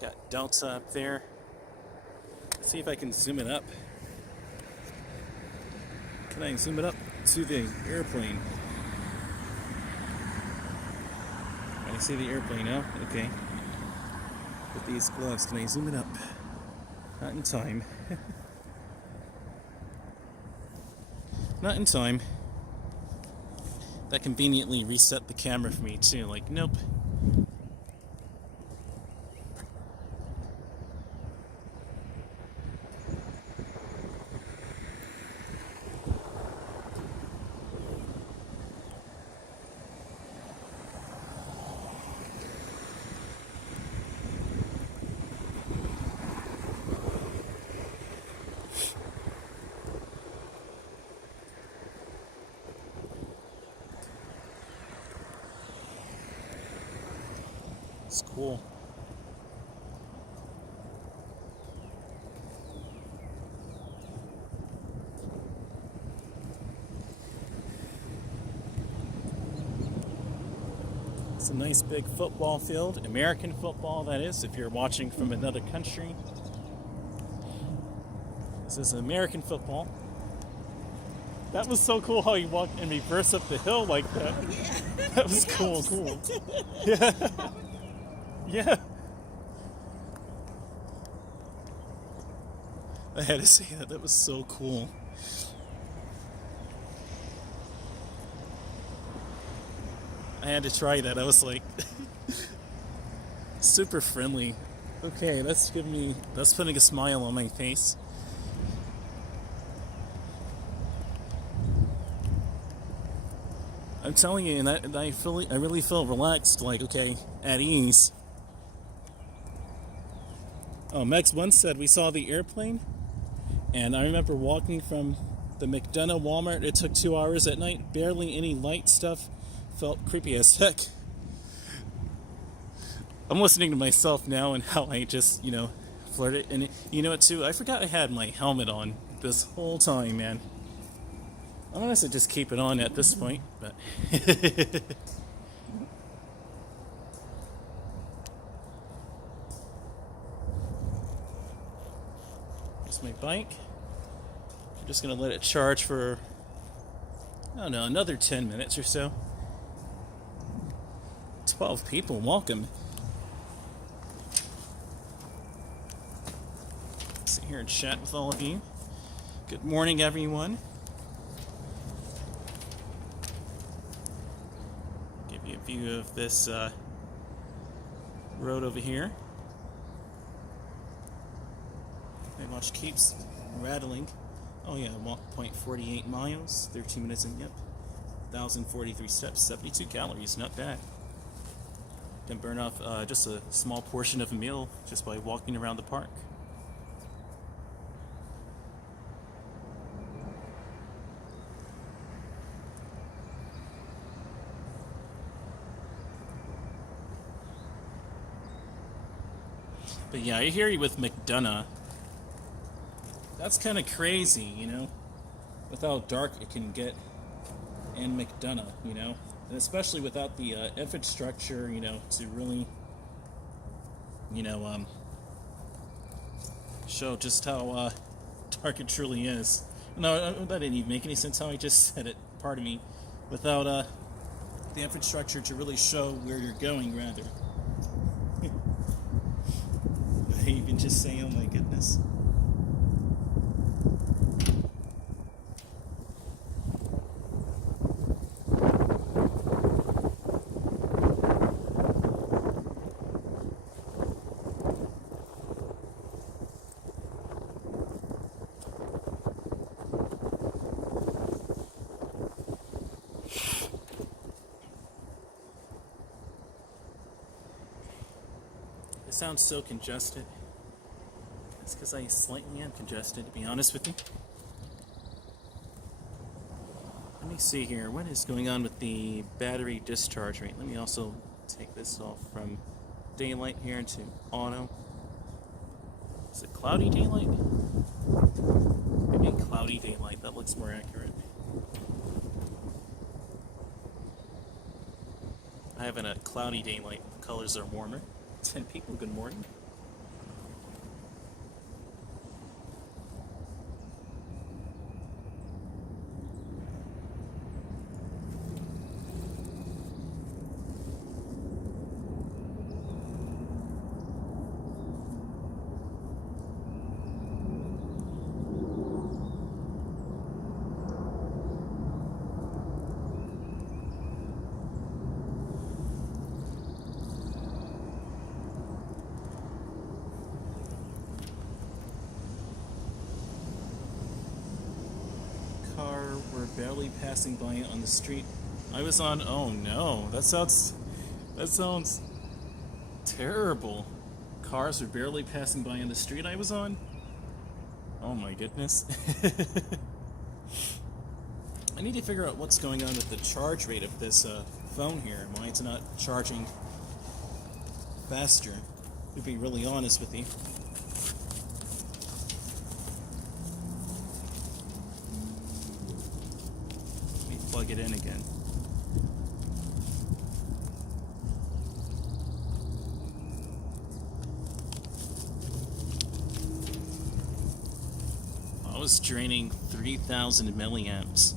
Got Delta up there. Let's see if I can zoom it up. Can I zoom it up to the airplane? I see the airplane now. Okay. With these gloves, can I zoom it up? Not in time. Not in time. That conveniently reset the camera for me too. Like, nope. It's cool. It's a nice big football field. American football, that is, if you're watching from another country. This is American football. That was so cool how you walked in reverse up the hill like that. Oh, yeah. That was cool. Yeah. Yeah. I had to say that. That was so cool. I had to try that. I was like, super friendly. Okay, that's putting a smile on my face. I'm telling you, and I really feel relaxed, like, okay, at ease. Oh, Mex once said we saw the airplane, and I remember walking from the McDonough Walmart. It took 2 hours at night, barely any light stuff. Felt creepy as heck. I'm listening to myself now and how I just, flirted. And you know what, too? I forgot I had my helmet on this whole time, man. I'm gonna just keep it on at this point, but There's my bike. I'm just going to let it charge for, I don't know, another 10 minutes or so. 12 people, welcome. Sit here and chat with all of you. Good morning, everyone. Give you a view of this road over here. My watch keeps rattling. Oh yeah, walk 0.48 miles, 13 minutes in, yep. 1,043 steps, 72 calories, not bad. Can burn off just a small portion of a meal just by walking around the park. But yeah, I hear you with McDonough. That's kind of crazy, you know, with how dark it can get in McDonough, you know, and especially without the infrastructure, you know, to really, you know, show just how dark it truly is. No, that didn't even make any sense how I just said it, pardon me, without the infrastructure to really show where you're going, rather. I even just say, oh my goodness. It sounds so congested. It's because I slightly am congested, to be honest with you. Let me see here. What is going on with the battery discharge rate? Let me also take this off from daylight here into auto. Is it cloudy daylight? Maybe cloudy daylight. That looks more accurate. I have a cloudy daylight. The colors are warmer. 10 people, good morning. Barely passing by on the street. I was on, oh no, that sounds terrible. Cars were barely passing by on the street I was on. Oh my goodness. I need to figure out what's going on with the charge rate of this phone here. Why it's not charging faster, to be really honest with you. Plug it in again. I was draining 3,000 milliamps.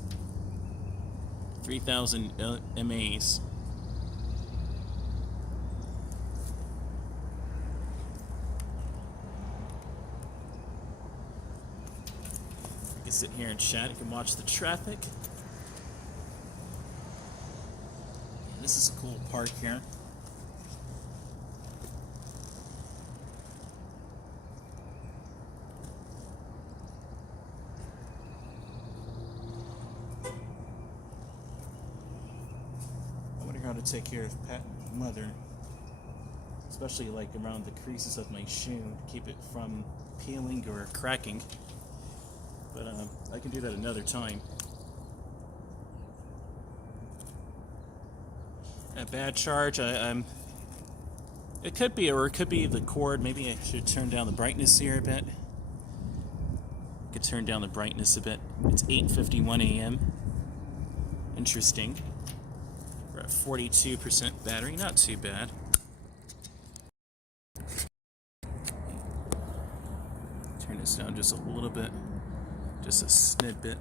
3,000 MAs. I can sit here and chat. You can watch the traffic. This is a cool park here. I wonder how to take care of Pat and Mother, especially like around the creases of my shoe to keep it from peeling or cracking. But I can do that another time. A bad charge. It could be, or it could be the cord. Maybe I should turn down the brightness here a bit. Could turn down the brightness a bit. It's 8:51 a.m. Interesting. We're at 42% battery. Not too bad. Turn this down just a little bit, just a snippet.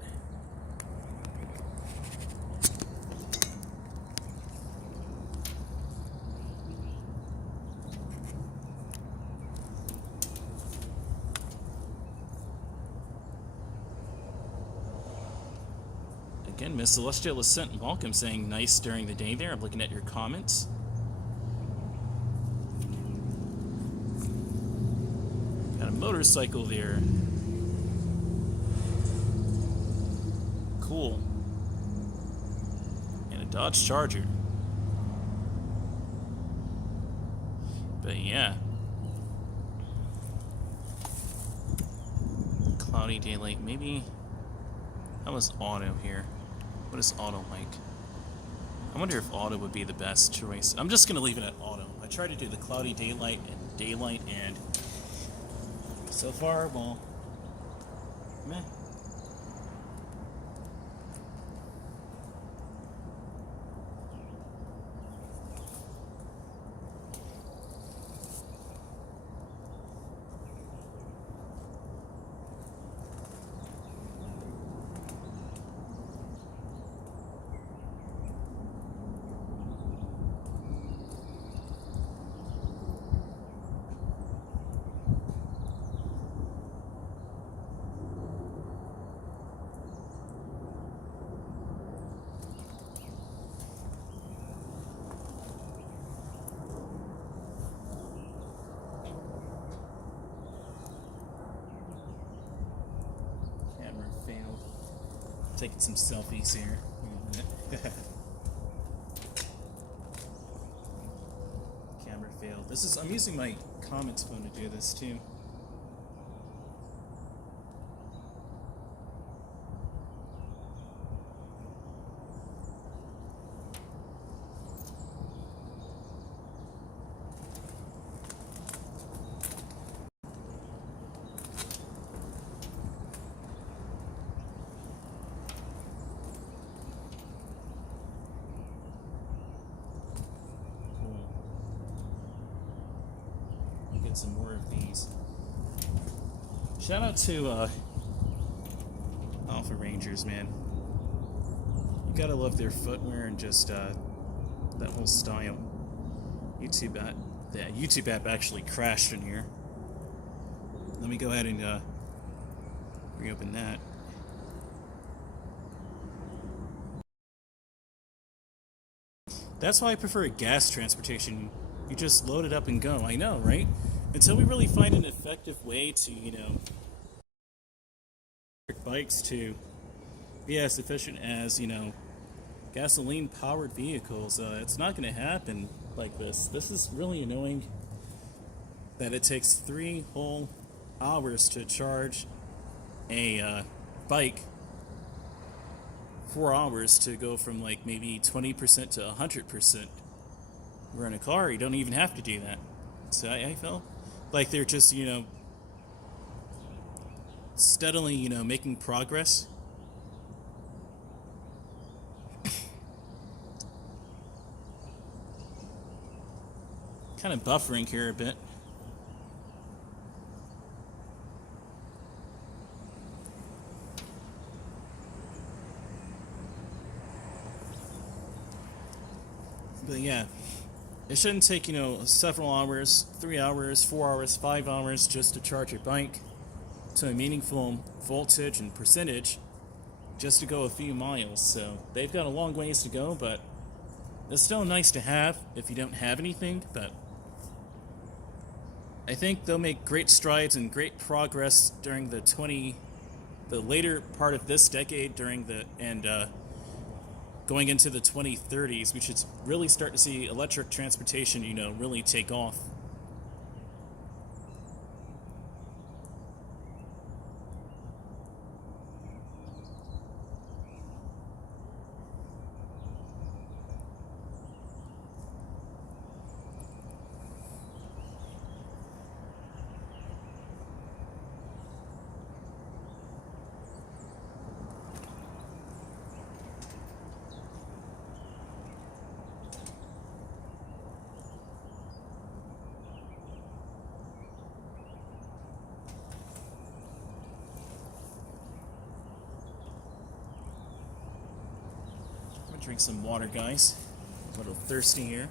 Again, Miss Celestial Ascent, welcome, saying nice during the day there. I'm looking at your comments. Got a motorcycle there. Cool. And a Dodge Charger. But yeah. Cloudy daylight, maybe. How was auto here? What is auto like? I wonder if auto would be the best choice. I'm just gonna leave it at auto. I tried to do the cloudy daylight, and so far, well, meh. Taking some selfies here. Camera failed. I'm using my comments phone to do this too. Some more of these. Shout out to Alpha Rangers, man. You gotta love their footwear and just that whole style. YouTube app actually crashed in here. Let me go ahead and reopen that. That's why I prefer gas transportation. You just load it up and go. I know, right? Until we really find an effective way to, bikes to be as efficient as, gasoline-powered vehicles, it's not going to happen like this. This is really annoying that it takes 3 whole hours to charge a bike, 4 hours to go from, like, maybe 20% to 100%. Where in a car, you don't even have to do that. So I felt like they're just, steadily, making progress. Kind of buffering here a bit. But yeah. It shouldn't take, several hours, 3 hours, 4 hours, 5 hours just to charge your bike to a meaningful voltage and percentage just to go a few miles. So they've got a long ways to go, but it's still nice to have if you don't have anything. But I think they'll make great strides and great progress during the later part of this decade going into the 2030s, we should really start to see electric transportation, really take off. Drink some water, guys. A little thirsty here.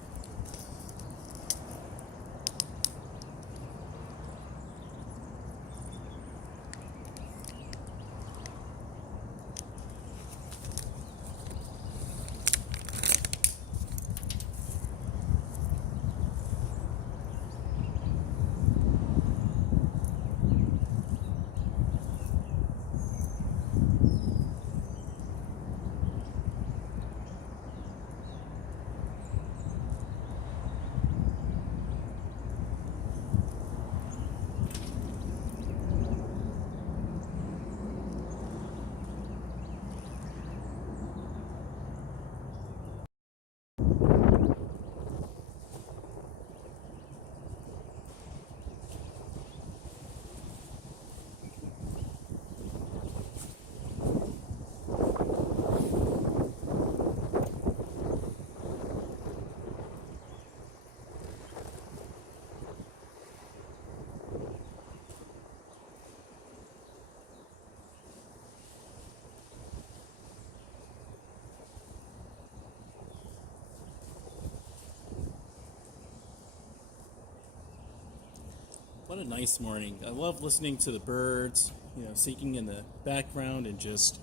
What a nice morning. I love listening to the birds, singing in the background and just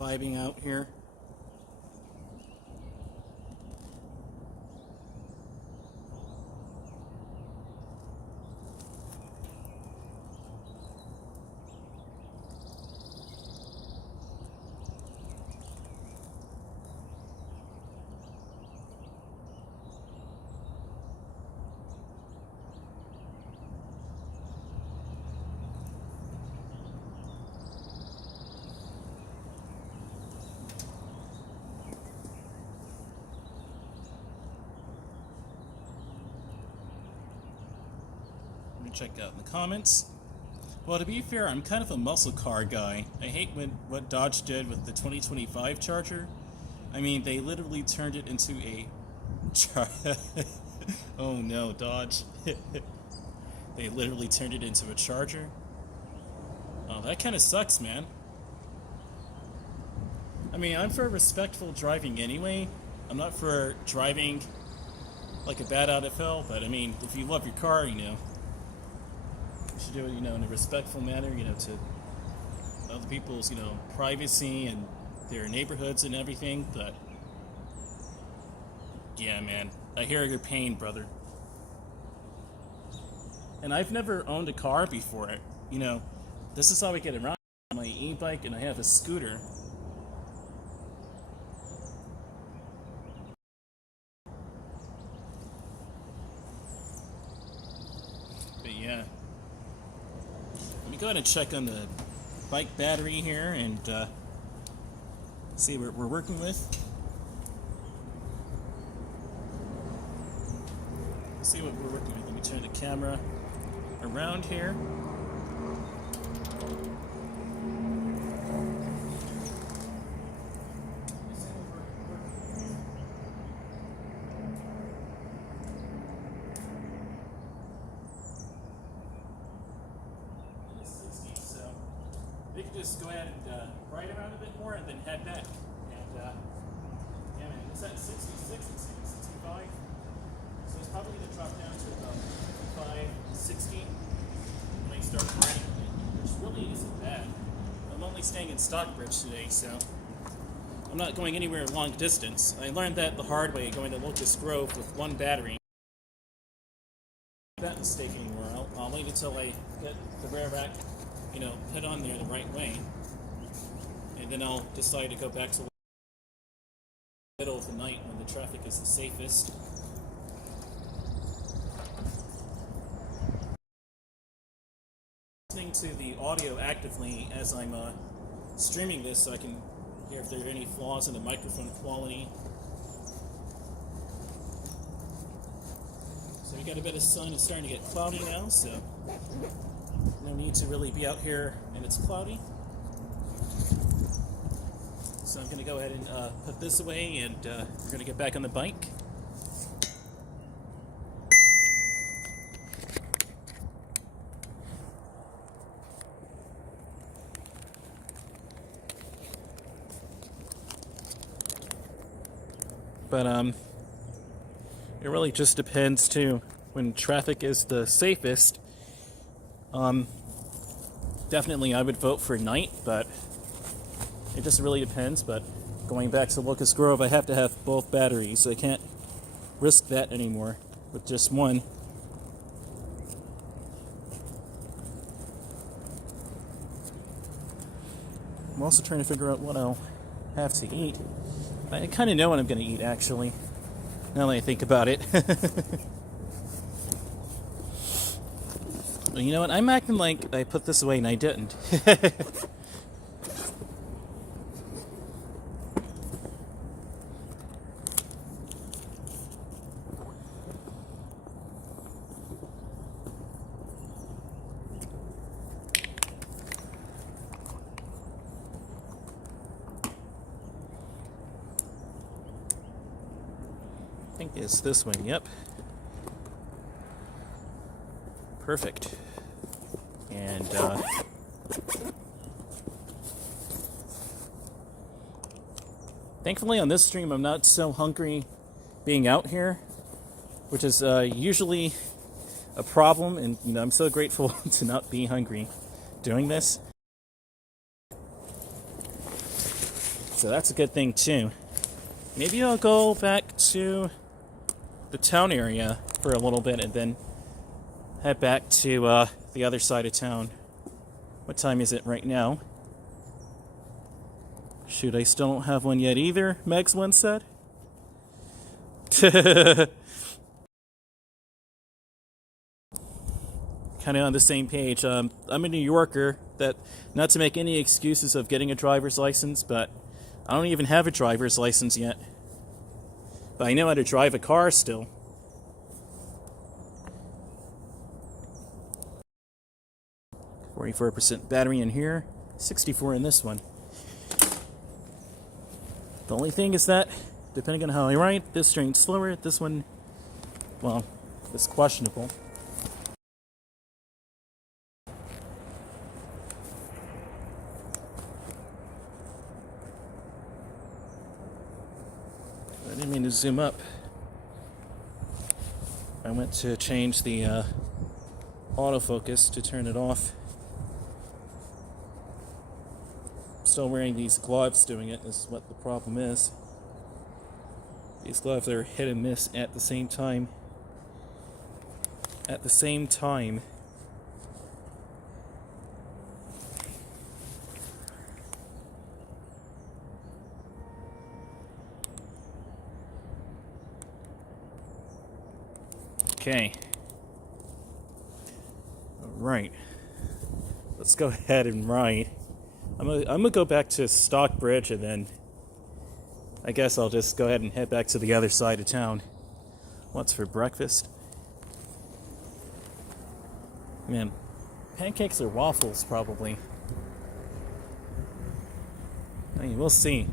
vibing out here. Check out in the comments. Well, to be fair, I'm kind of a muscle car guy. I hate what Dodge did with the 2025 Charger. I mean, they literally turned it into a oh no, Dodge. They literally turned it into a Charger. Oh, that kind of sucks, man. I mean, I'm for respectful driving anyway. I'm not for driving like a bat out of hell, but I mean, if you love your car, you should do it, in a respectful manner, to other people's, privacy and their neighborhoods and everything. But yeah, man, I hear your pain, brother. And I've never owned a car before. This is how I get around. My e-bike, and I have a scooter. But yeah. Let me go ahead and check on the bike battery here and see what we're working with. See what we're working with. Let me turn the camera around here. We can just go ahead and ride around a bit more and then head back. And yeah, man, it's at 66 and 65. So it's probably going to drop down to about 55, 60 when I start riding, which really isn't bad. I'm only staying in Stockbridge today, so I'm not going anywhere long distance. I learned that the hard way going to Locust Grove with one battery. That mistake anymore. I'll wait until I get the rear rack head on there the right way, and then I'll decide to go back to the middle of the night when the traffic is the safest. Listening to the audio actively as I'm streaming this, so I can hear if there are any flaws in the microphone quality. So we got a bit of sun. It's starting to get cloudy now, so no need to really be out here and it's cloudy. So I'm going to go ahead and put this away, and we're going to get back on the bike. But it really just depends too. When traffic is the safest, definitely I would vote for night, but it just really depends. But going back to Locust Grove, I have to have both batteries. I can't risk that anymore with just one. I'm also trying to figure out what I'll have to eat. I kind of know what I'm going to eat, actually, now that I think about it. Well, you know what? I'm acting like I put this away and I didn't. I think it's this one, yep. Perfect. And, thankfully on this stream I'm not so hungry being out here, which is usually a problem, and you know, I'm so grateful to not be hungry doing this. So that's a good thing too. Maybe I'll go back to the town area for a little bit and then head back to the other side of town. What time is it right now? Shoot, I still don't have one yet either, Megs once said. Kind of on the same page. I'm a New Yorker, that not to make any excuses of getting a driver's license, but I don't even have a driver's license yet. But I know how to drive a car still. %, battery in here, 64 in this one. The only thing is that, depending on how I ride, this drains slower, this one, well, it's questionable. I didn't mean to zoom up. I went to change the autofocus to turn it off. Still wearing these gloves doing it is what the problem is. These gloves are hit and miss at the same time. Okay. Alright. Let's go ahead and ride. I'm gonna go back to Stockbridge, and then I guess I'll just go ahead and head back to the other side of town. What's for breakfast? Man, pancakes or waffles, probably. I mean, we'll see.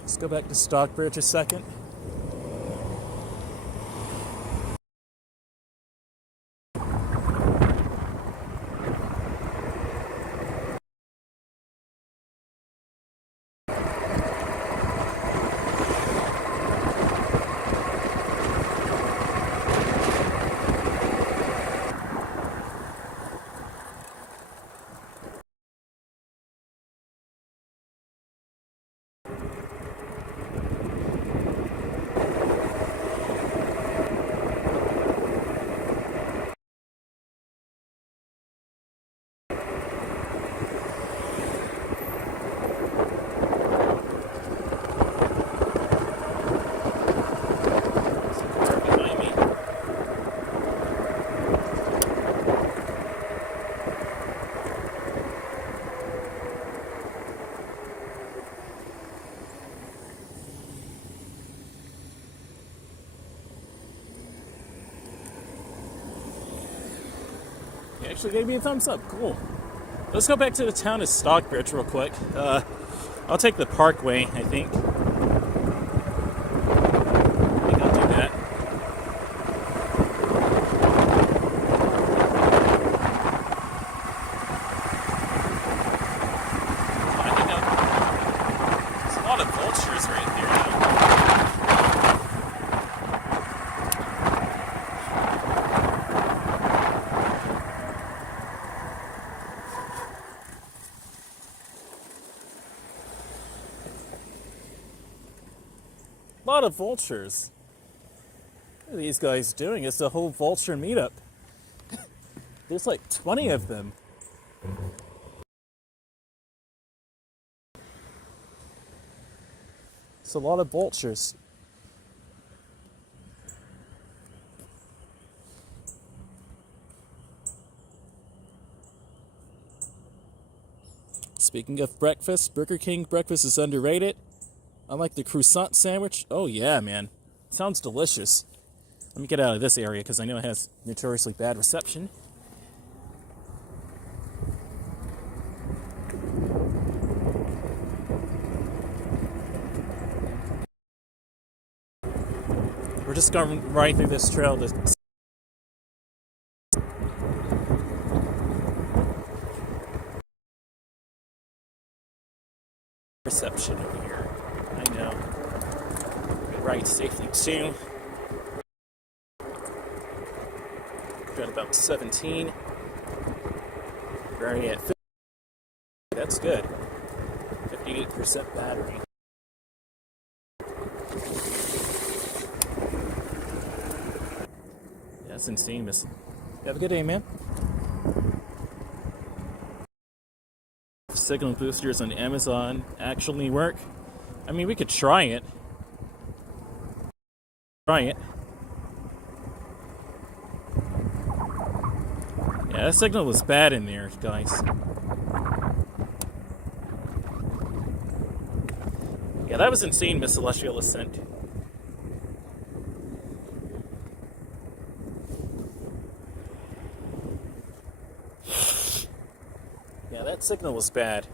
Let's go back to Stockbridge a second. He actually gave me a thumbs up. Cool. Let's go back to the town of Stockbridge real quick. I'll take the Parkway, I think. I think I'll do that. A lot of vultures. What are these guys doing? It's a whole vulture meetup. There's like 20 of them. It's a lot of vultures. Speaking of breakfast, Burger King breakfast is underrated. I like the croissant sandwich. Oh yeah, man. Sounds delicious. Let me get out of this area because I know it has notoriously bad reception. We're just going right through this trail to reception over here. I know. Get right safely too. Got about 17. We're already at 50. That's good. 58% battery. That's insane, miss. Have a good day, man. Signal boosters on Amazon actually work. I mean, we could try it. Yeah, that signal was bad in there, guys. Yeah, that was insane, Miss Celestial Ascent. Yeah, that signal was bad.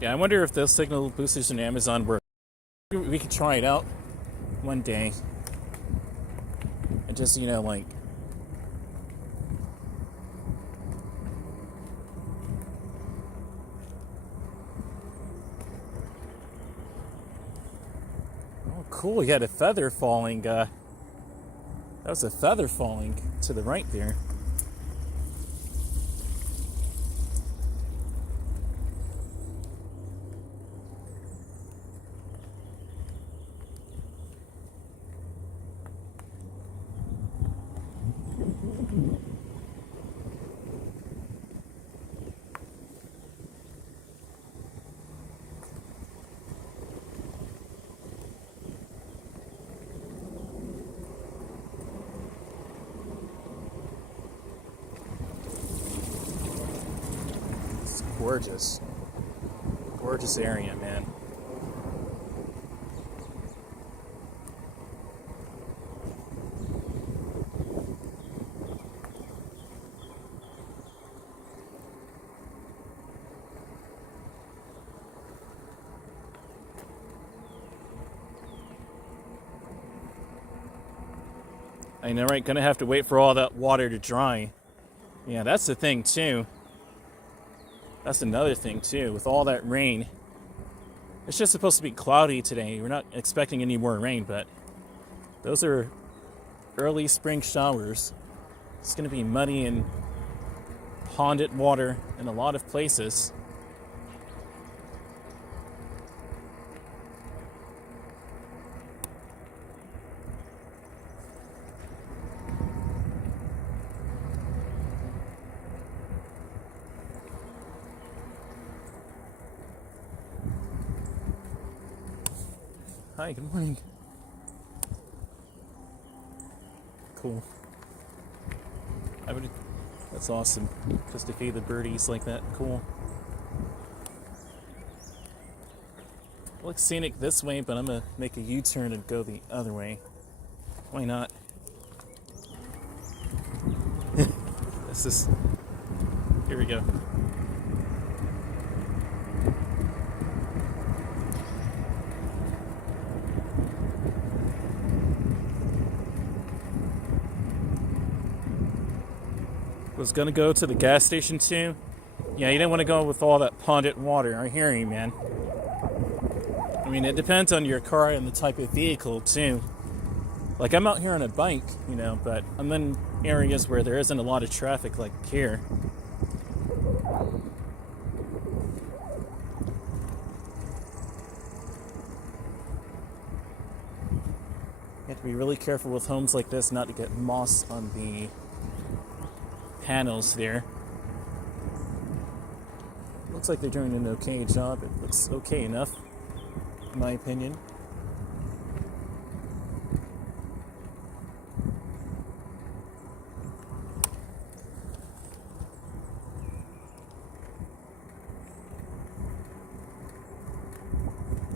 Yeah, I wonder if those signal boosters on Amazon work. We could try it out one day. And just, like... Oh, cool. You had a feather falling. That was a feather falling to the right there. Gorgeous. Gorgeous area, man. I know, right? Gonna have to wait for all that water to dry. Yeah, that's the thing, too. That's another thing, too, with all that rain. It's just supposed to be cloudy today. We're not expecting any more rain, but those are early spring showers. It's going to be muddy and ponded water in a lot of places. Hi, good morning. Cool. That's awesome. Just to feed the birdies like that. Cool. Looks scenic this way, but I'm gonna make a U-turn and go the other way. Why not? Here we go. Was gonna go to the gas station too. Yeah, you didn't want to go with all that ponded water. I hear you, man. I mean, it depends on your car and the type of vehicle too. Like, I'm out here on a bike, you know, but I'm in areas where there isn't a lot of traffic like here. You have to be really careful with homes like this not to get moss on the panels there. Looks like they're doing an okay job. It looks okay enough, in my opinion.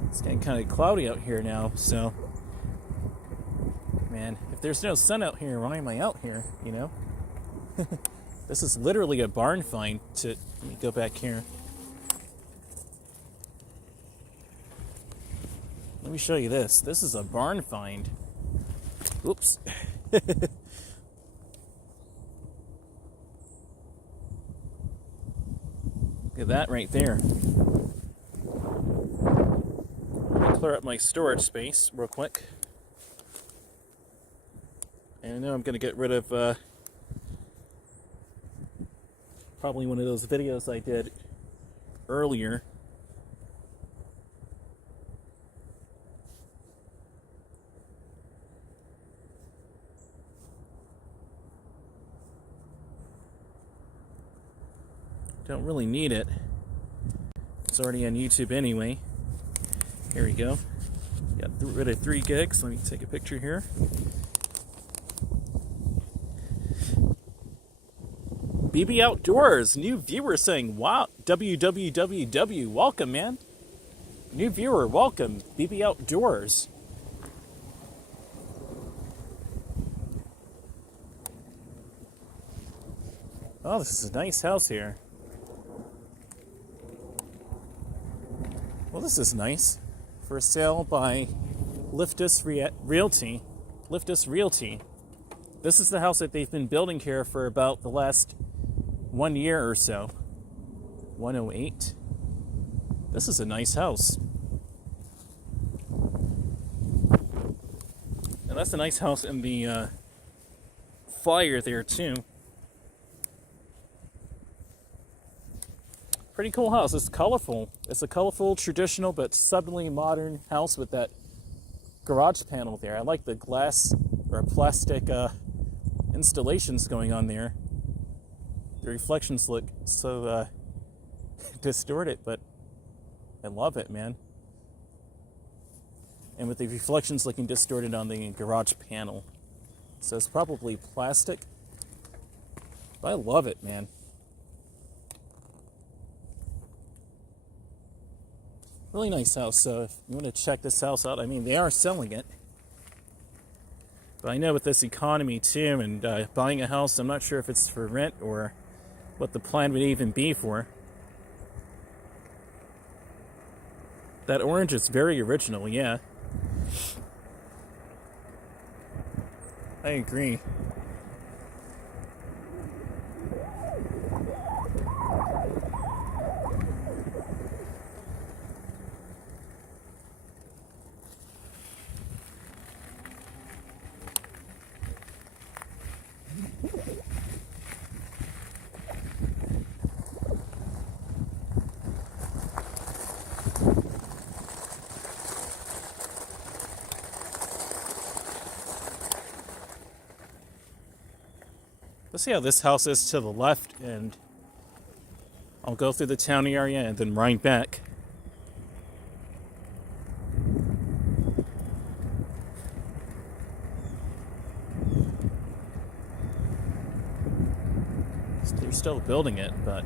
It's getting kind of cloudy out here now, so man, if there's no sun out here, why am I out here, you know? This is literally a barn find. Let me go back here. Let me show you this. This is a barn find. Oops. Look at that right there. Let me clear up my storage space real quick. And I know I'm going to get rid of probably one of those videos I did earlier. Don't really need it. It's already on YouTube anyway. Here we go. Got rid of 3 gigs. Let me take a picture here. BB Outdoors, new viewer saying, wow, www, welcome, man. New viewer, welcome, BB Outdoors. Oh, this is a nice house here. Well, this is nice. For sale by Liftus Realty. Liftus Realty. This is the house that they've been building here for about the last 1 year or so. 108. This is a nice house. And that's a nice house in the flyer there too. Pretty cool house. It's colorful. It's a colorful, traditional, but subtly modern house with that garage panel there. I like the glass or plastic installations going on there. The reflections look so distorted, but I love it, man. And with the reflections looking distorted on the garage panel. So it's probably plastic. But I love it, man. Really nice house. So if you want to check this house out, I mean, they are selling it. But I know with this economy too, and buying a house, I'm not sure if it's for rent or what the plan would even be for. That orange is very original, yeah. I agree. Let's see how this house is to the left, and I'll go through the town area and then right back. still building it, but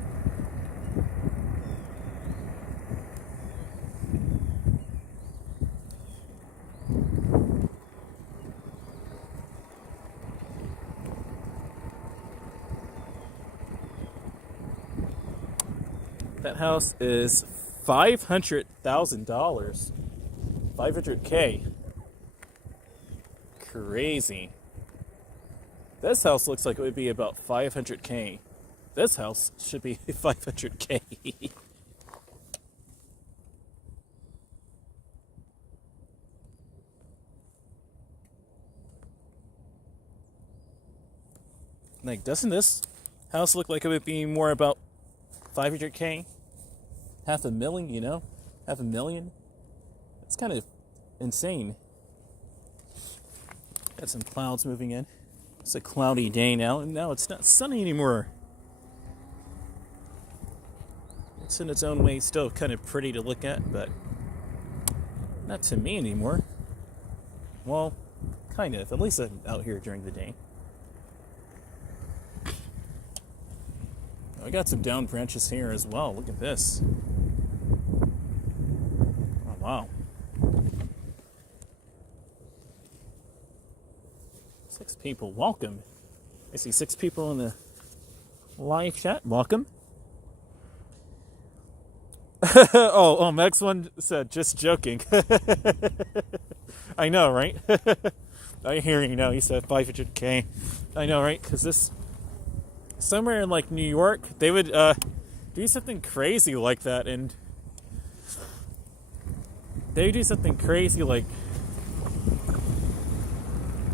that house is $500,000. $500K. Crazy. This house looks like it would be about $500K. This house should be $500K. Like, doesn't this house look like it would be more about $500K? $500,000, you know? $500,000? It's kind of insane. Got some clouds moving in. It's a cloudy day now, and now it's not sunny anymore. It's in its own way still kind of pretty to look at, but not to me anymore. Well, kind of. At least I'm out here during the day. I got some down branches here as well. Look at this. Oh, wow. 6 people. Welcome. I see 6 people in the live chat. Welcome. oh, Max one said, just joking. I know, right? I hear you now. He said 500K. I know, right? Because this, somewhere in like New York, they would do something crazy like that, and they would do something crazy like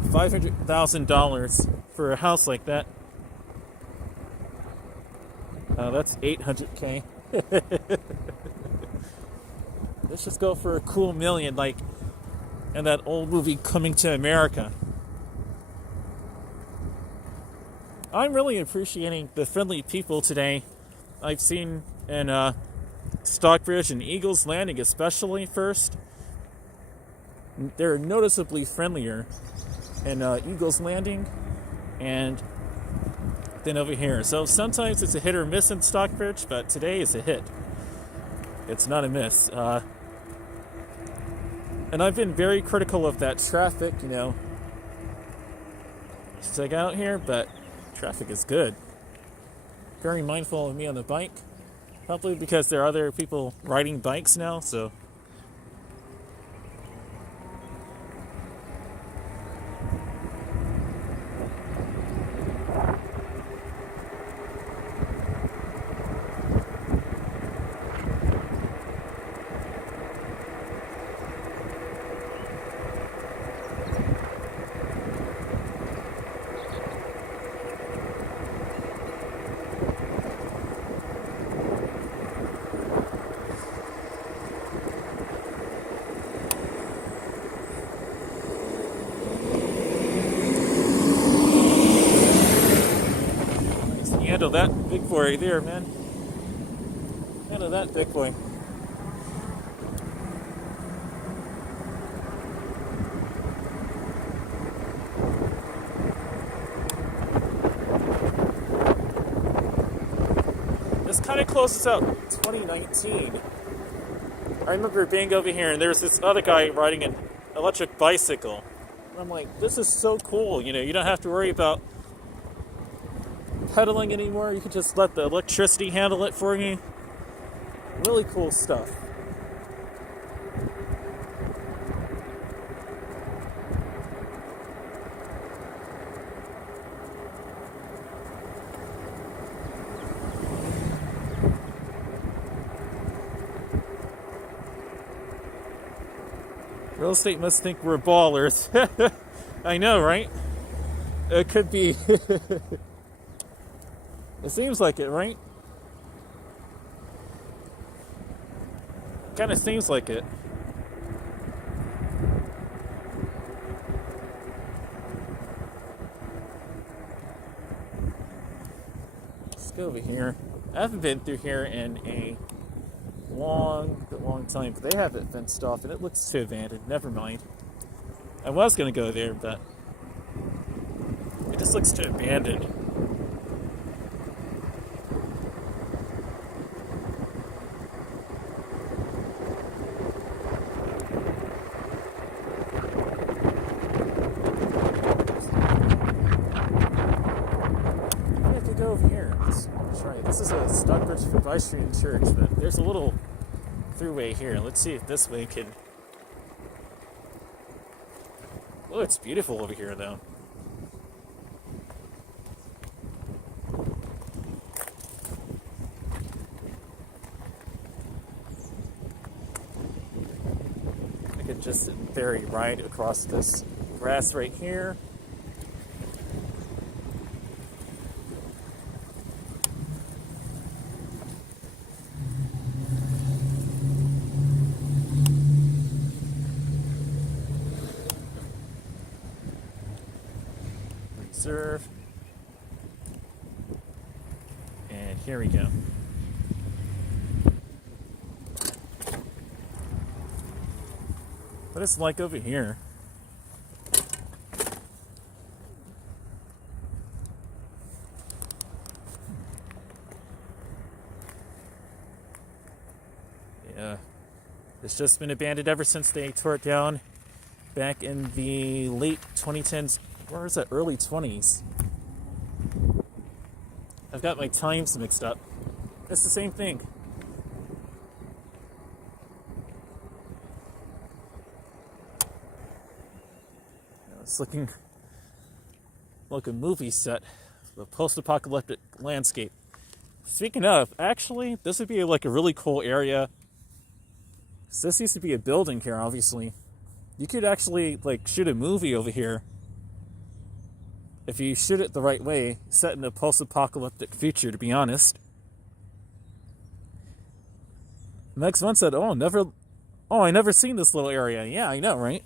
$500,000 for a house like that. That's $800K. Let's just go for a cool million, like in that old movie Coming to America. I'm really appreciating the friendly people today I've seen in Stockbridge and Eagles Landing, especially first. They're noticeably friendlier in Eagles Landing and then over here. So sometimes it's a hit or miss in Stockbridge, but today is a hit. It's not a miss. And I've been very critical of that traffic, you know. Just check out here, but traffic is good. Very mindful of me on the bike. Probably because there are other people riding bikes now, so. Handle that big boy right there, man. Handle that big boy. This kind of closes out 2019. I remember being over here and there's this other guy riding an electric bicycle. And I'm like, this is so cool. You know, you don't have to worry about pedaling anymore. You can just let the electricity handle it for you. Really cool stuff. Real estate must think we're ballers. I know, right? It could be. It seems like it, right? Kind of seems like it. Let's go over here. I haven't been through here in a long time, but they have it fenced off and it looks too abandoned. Never mind. I was going to go there, but it just looks too abandoned. Livestream church, but there's a little throughway here. Let's see if this way can... Oh, it's beautiful over here, though. I could just ferry right across this grass right here. Reserve. And here we go. What is it like over here? Yeah. It's just been abandoned ever since they tore it down back in the late 2010s. Where is that? Early 20s. I've got my times mixed up. It's the same thing. It's looking like a movie set, a post-apocalyptic landscape. Speaking of, actually, this would be like a really cool area. So this used to be a building here, obviously. You could actually like shoot a movie over here. If you shoot it the right way, set in a post-apocalyptic future, to be honest. Next one said, I never seen this little area. Yeah, I know, right?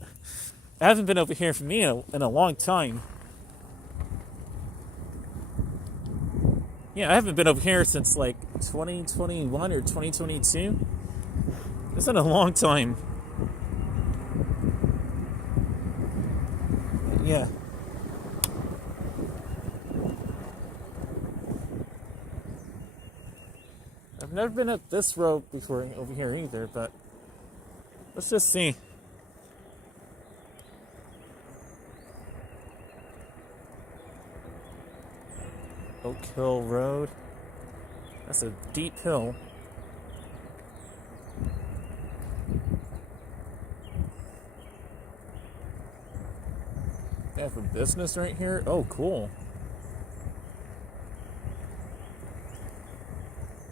I haven't been over here for me in a long time. Yeah, I haven't been over here since like 2021 or 2022. It's been a long time. Yeah. I've never been up this road before over here either, but let's just see. Oak Hill Road. That's a deep hill. They have a business right here. Oh, cool.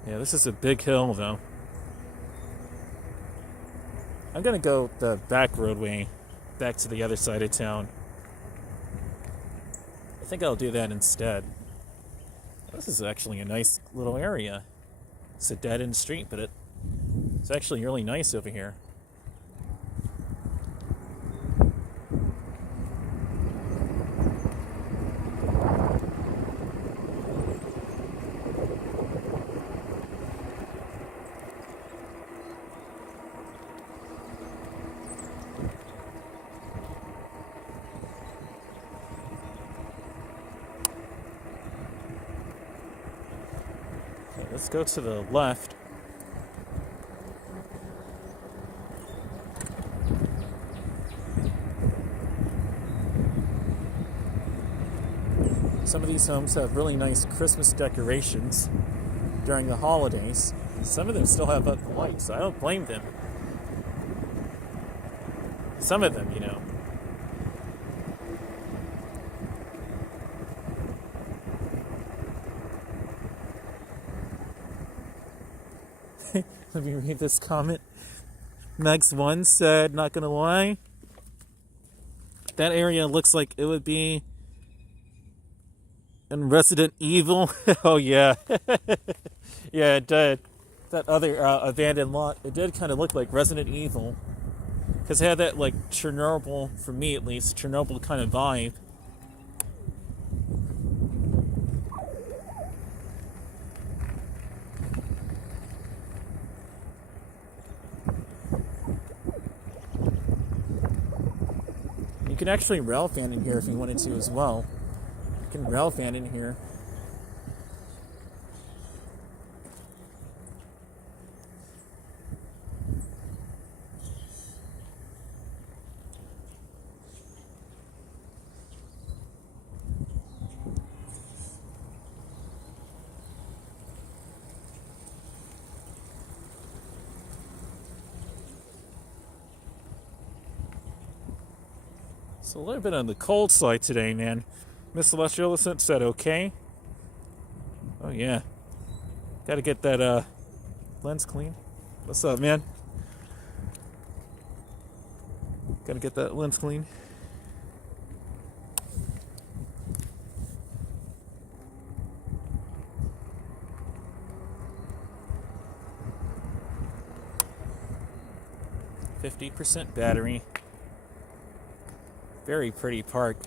Yeah, this is a big hill, though. I'm gonna go the back roadway, back to the other side of town. I think I'll do that instead. This is actually a nice little area. It's a dead-end street, but it's actually really nice over here. Let's go to the left. Some of these homes have really nice Christmas decorations during the holidays. Some of them still have up lights, so I don't blame them. Some of them, you know. Let me read this comment. Megs1 said, not gonna lie, that area looks like it would be in Resident Evil. Oh yeah. Yeah, it did. That other abandoned lot, it did kind of look like Resident Evil. Because it had that like Chernobyl, for me at least, Chernobyl kind of vibe. You can actually rail fan in here if you wanted to as well. You can rail fan in here. It's a little bit on the cold side today, man. Miss Celestial said okay. Oh yeah. Gotta get that lens clean. What's up, man? Gotta get that lens clean. %50 battery. Very pretty park.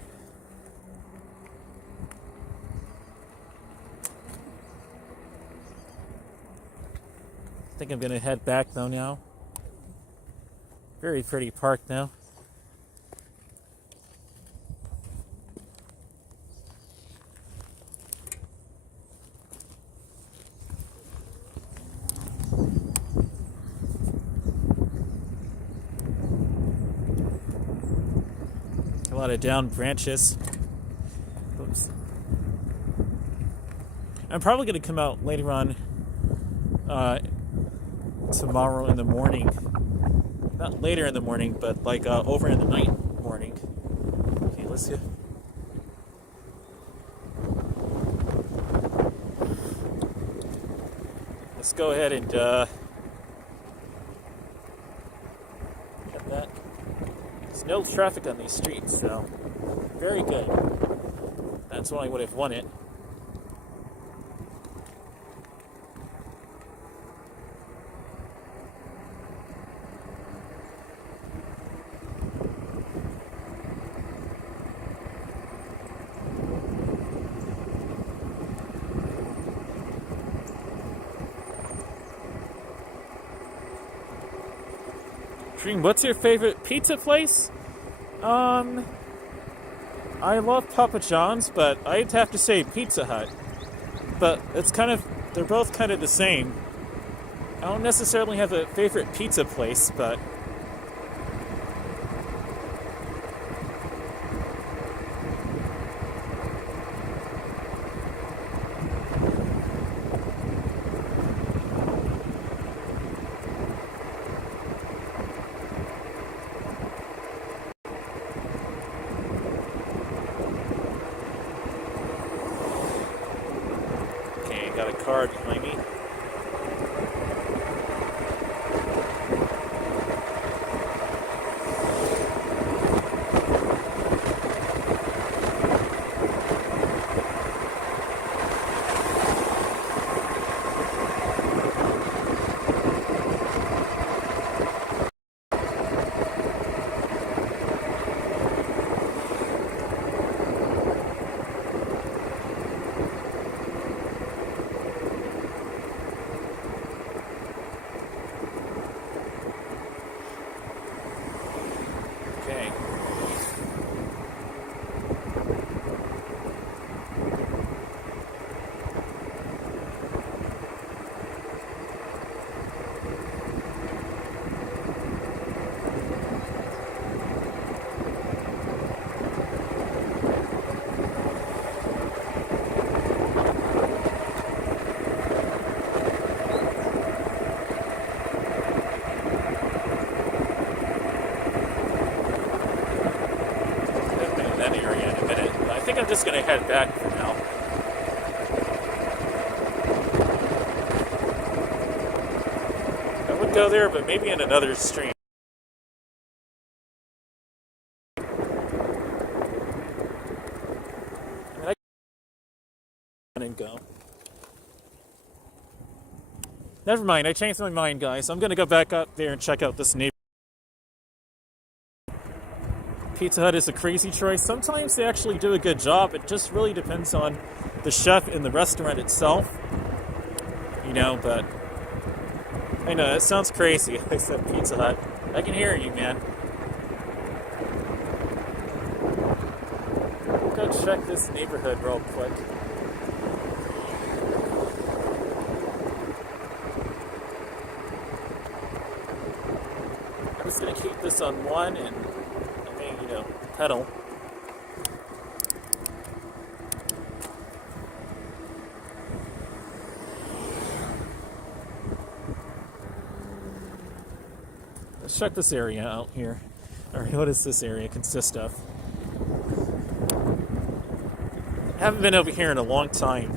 I think I'm gonna head back though now. Very pretty park now. A lot of down branches. Oops. I'm probably going to come out later on tomorrow in the morning. Not later in the morning, but like over in the night morning. Okay, let's see. Let's go ahead and get that. There's no traffic on these streets, so very good. That's when I would have won it. Dream, what's your favorite pizza place? I love Papa John's, but I'd have to say Pizza Hut. But it's kind of, they're both kind of the same. I don't necessarily have a favorite pizza place, but got a car behind me. I'm just going to head back for now. I would go there, but maybe in another stream. I and go. Never mind, I changed my mind, guys. I'm going to go back up there and check out this neighborhood. Pizza Hut is a crazy choice. Sometimes they actually do a good job. It just really depends on the chef and the restaurant itself. You know, but I know, it sounds crazy. I said Pizza Hut. I can hear you, man. Go check this neighborhood real quick. I'm just going to keep this on one and pedal. Let's check this area out here. Alright, what does this area consist of? I haven't been over here in a long time.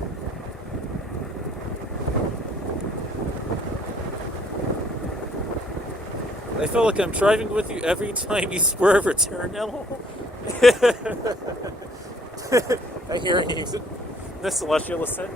I feel like I'm driving with you every time you swerve or turn. I hear you. The celestial ascent.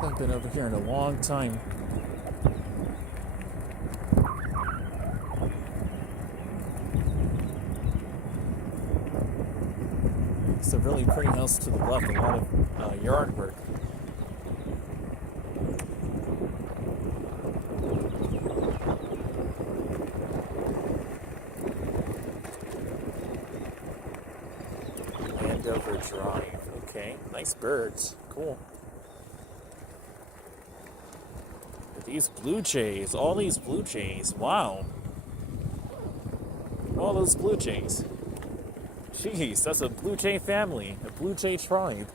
I've been over here in a long time. It's a really pretty house to the left, a lot of yard work. Andover Drive. Okay, nice birds. Cool. These blue jays, all these blue jays, wow. All those blue jays. Jeez, that's a blue jay family, a blue jay tribe.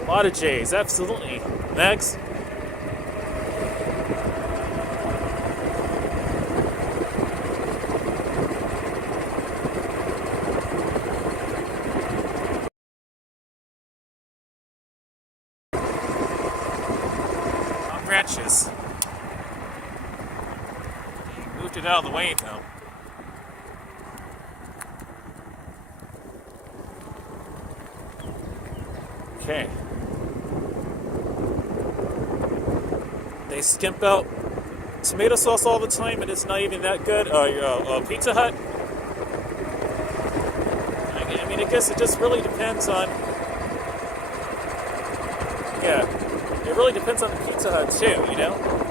A lot of jays, absolutely. Next. Wretches. Moved it out of the way though. Okay. They skimp out tomato sauce all the time and it's not even that good. Pizza Hut. I mean, I guess it just really depends on. Yeah. It really depends on the Pizza Hut too, you know?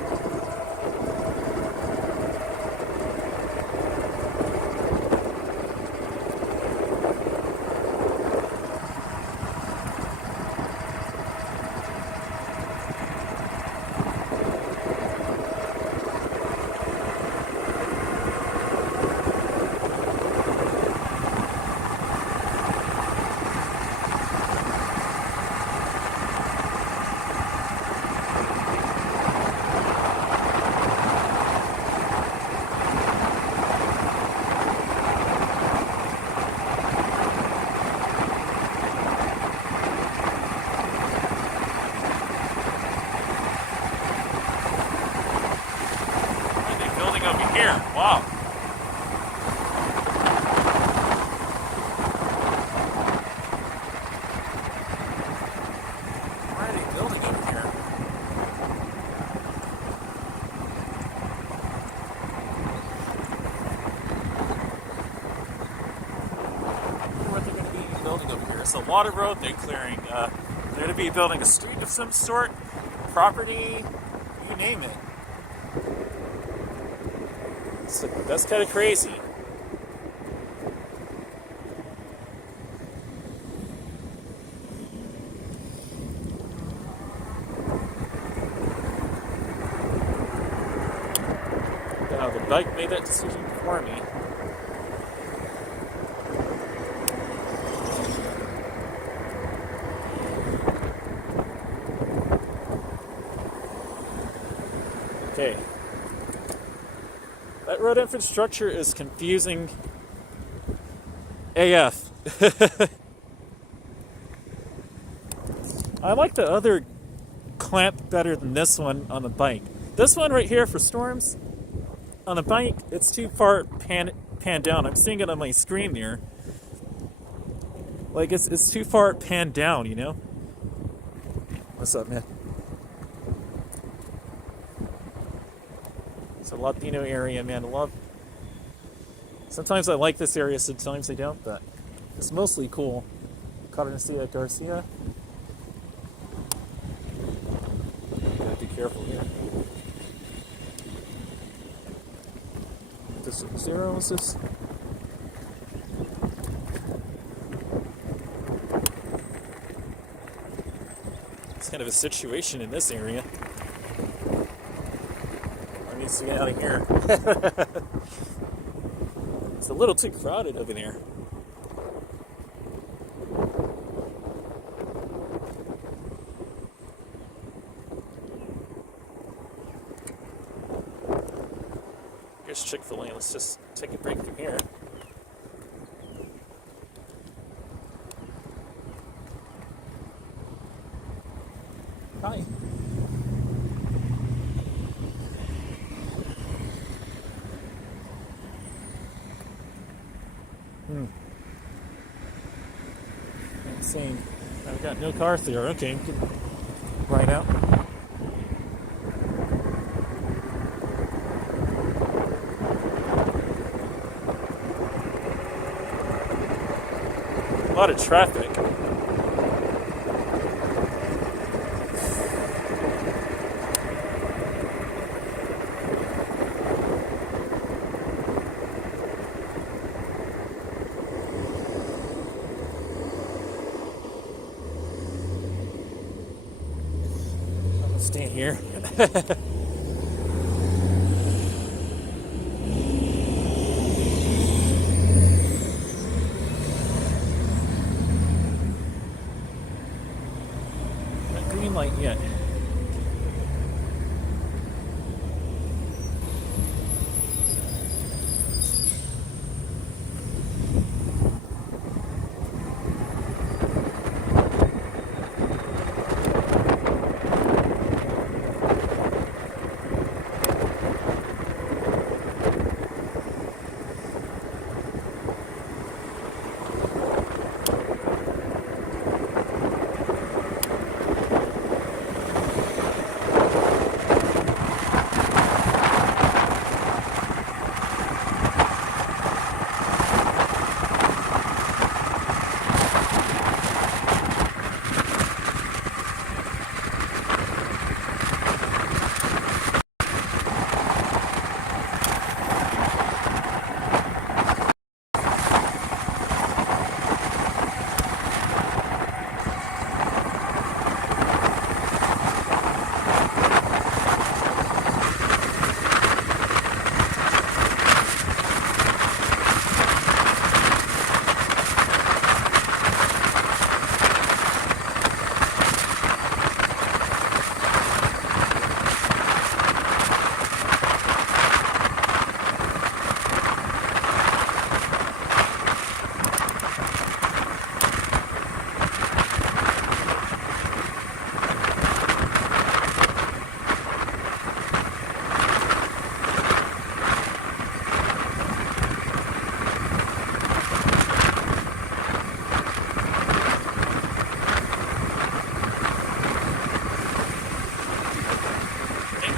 Wow. There's a lot of road they're clearing. They're going to be building a street of some sort, property, you name it. So that's kind of crazy. Now the bike made that decision for me. Okay. That road infrastructure is confusing AF. I like the other clamp better than this one on the bike. This one right here for storms, on the bike, it's too far pan down. I'm seeing it on my screen there. Like, it's too far pan down, you know? What's up, man? It's a Latino area, man. I love. Sometimes I like this area, sometimes I don't, but it's mostly cool. Cardenacia Garcia. Gotta be careful here. This zero, what's this? It's kind of a situation in this area. I need to get out of here. It's a little too crowded over there. Here's Chick-fil-A. Let's just take a break from here. Hi. Insane. I've got no car there. Okay, we can ride out. A lot of traffic. Stay here. Not green light yet.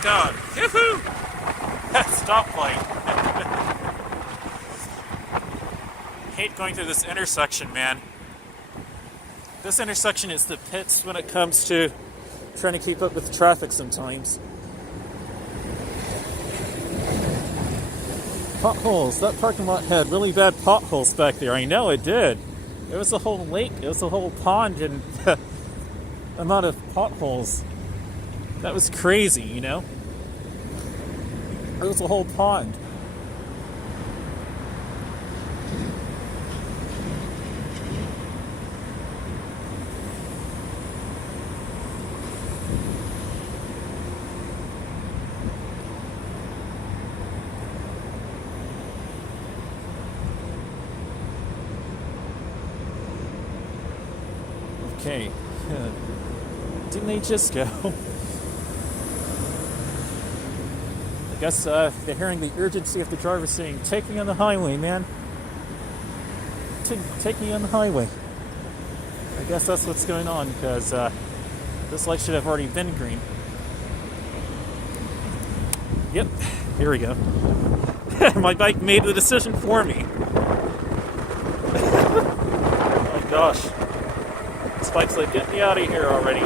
God. Yoo-hoo! Stoplight. Hate going through this intersection, man. This intersection is the pits when it comes to trying to keep up with traffic sometimes. Potholes. That parking lot had really bad potholes back there. I know it did. It was a whole lake. It was a whole pond and amount of potholes. That was crazy, you know? It was a whole pond. Okay. Didn't they just go? I guess they're hearing the urgency of the driver saying, "Take me on the highway, man. Take me on the highway." I guess that's what's going on, because this light should have already been green. Yep, here we go. My bike made the decision for me. Oh my gosh. This bike's like, get me out of here already.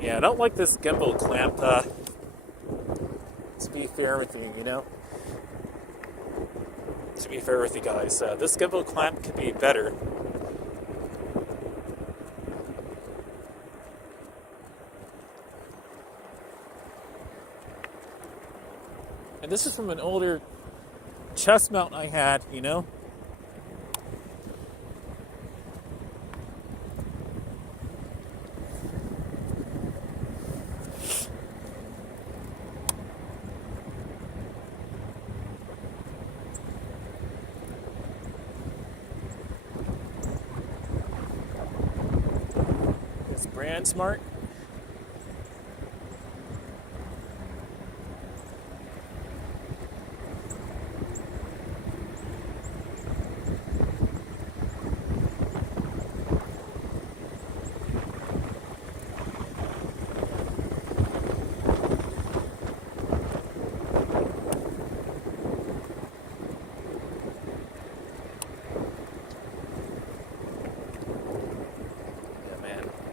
Yeah, I don't like this gimbal clamp, to be fair with you, you know? To be fair with you guys, this gimbal clamp could be better. And this is from an older chest mount I had, you know? Brand smart.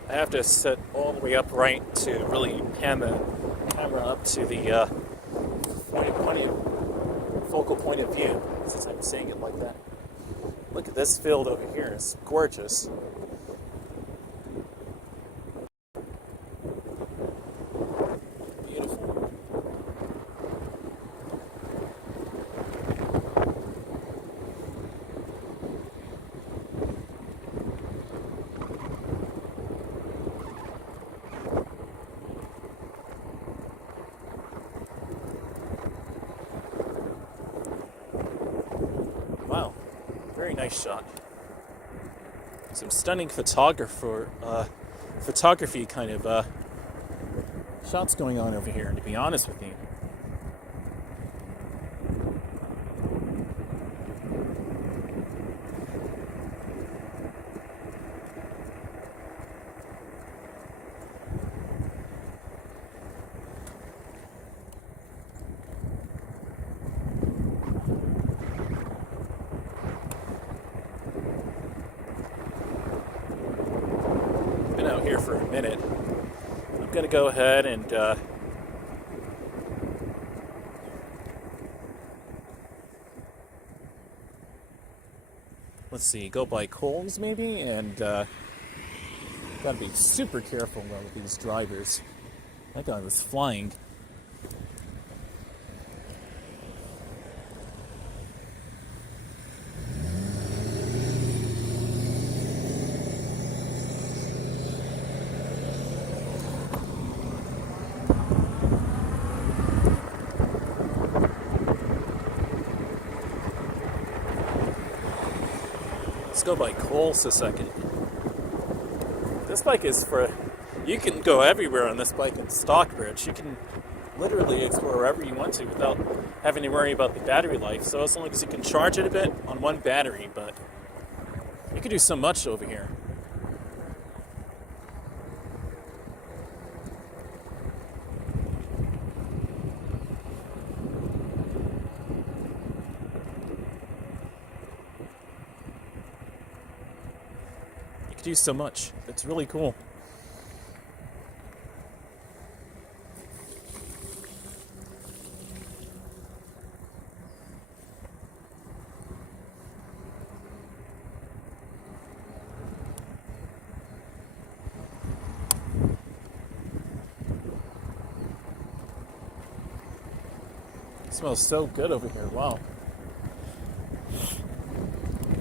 I have to sit all the way upright to really pan the camera up to the focal point of view, since I'm seeing it like that. Look at this field over here, it's gorgeous. Beautiful. Wow, very nice shot. Some stunning photography kind of shots going on over here, to be honest with you. Been out here for a minute. I'm gonna go ahead and let's see, go by Coles maybe, and gotta be super careful with these drivers. That guy was flying. Let's go by Coles a second. This bike is for... You can go everywhere on this bike in Stockbridge. You can literally explore wherever you want to without having to worry about the battery life. So as long as you can charge it a bit on one battery, but you can do so much over here. You can do so much. It's really cool. It smells so good over here. Wow.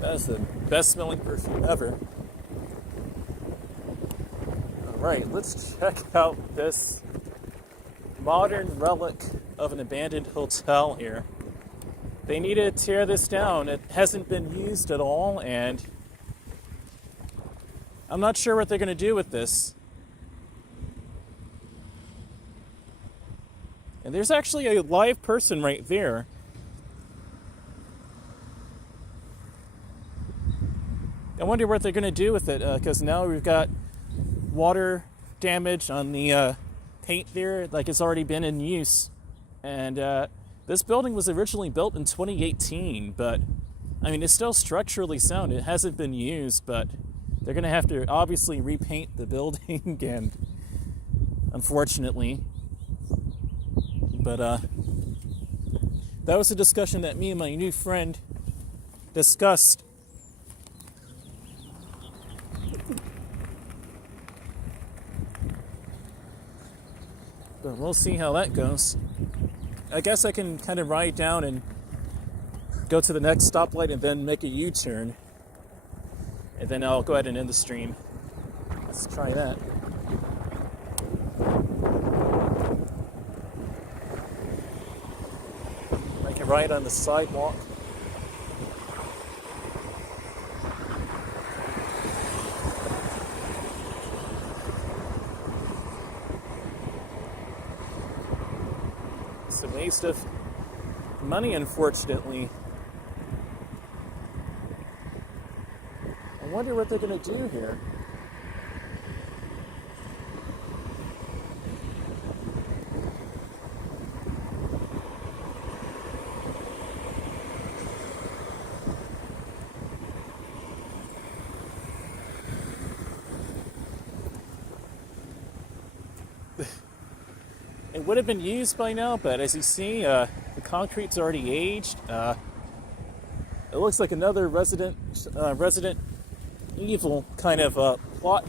That is the best smelling perfume ever. Alright, let's check out this modern relic of an abandoned hotel here. They need to tear this down. It hasn't been used at all, and I'm not sure what they're going to do with this. And there's actually a live person right there. I wonder what they're going to do with it, because now we've got water damage on the paint there, like it's already been in use. And this building was originally built in 2018, but I mean, it's still structurally sound. It hasn't been used, but they're going to have to obviously repaint the building, and unfortunately. But that was a discussion that me and my new friend discussed. But we'll see how that goes. I guess I can kind of ride down and go to the next stoplight and then make a U-turn. And then I'll go ahead and end the stream. Let's try that. I can ride on the sidewalk. It's a waste of money, unfortunately. I wonder what they're going to do here. It would have been used by now, but as you see, the concrete's already aged. It looks like another Resident Evil kind of plot.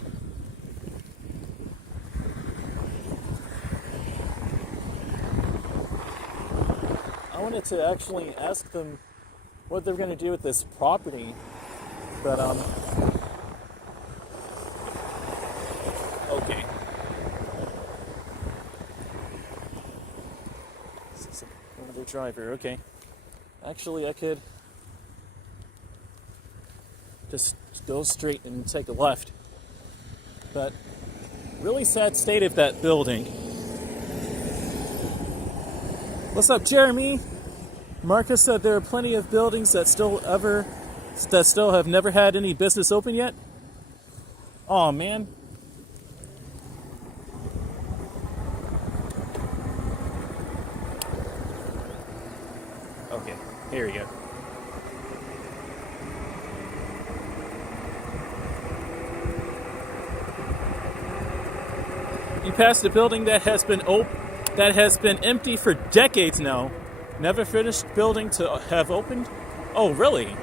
I wanted to actually ask them what they're going to do with this property, but okay. Another driver, okay. Actually, I could just go straight and take a left. But really sad state of that building. What's up, Jeremy? Marcus said there are plenty of buildings that still have never had any business open yet. Oh man. Okay, here we go. You passed a building that has been empty for decades now. Never finished building to have opened? Oh, really?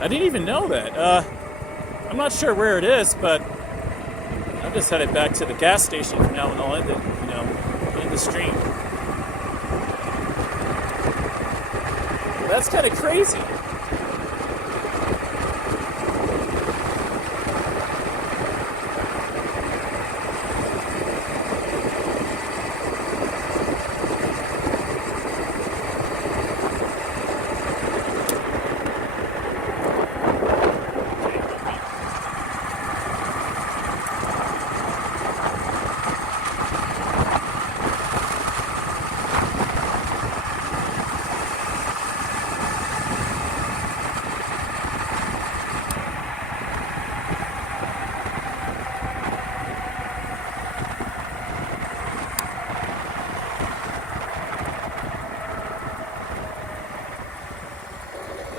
I didn't even know that. I'm not sure where it is, but I'm just headed back to the gas station for now, and I'll end it, in the stream. That's kind of crazy.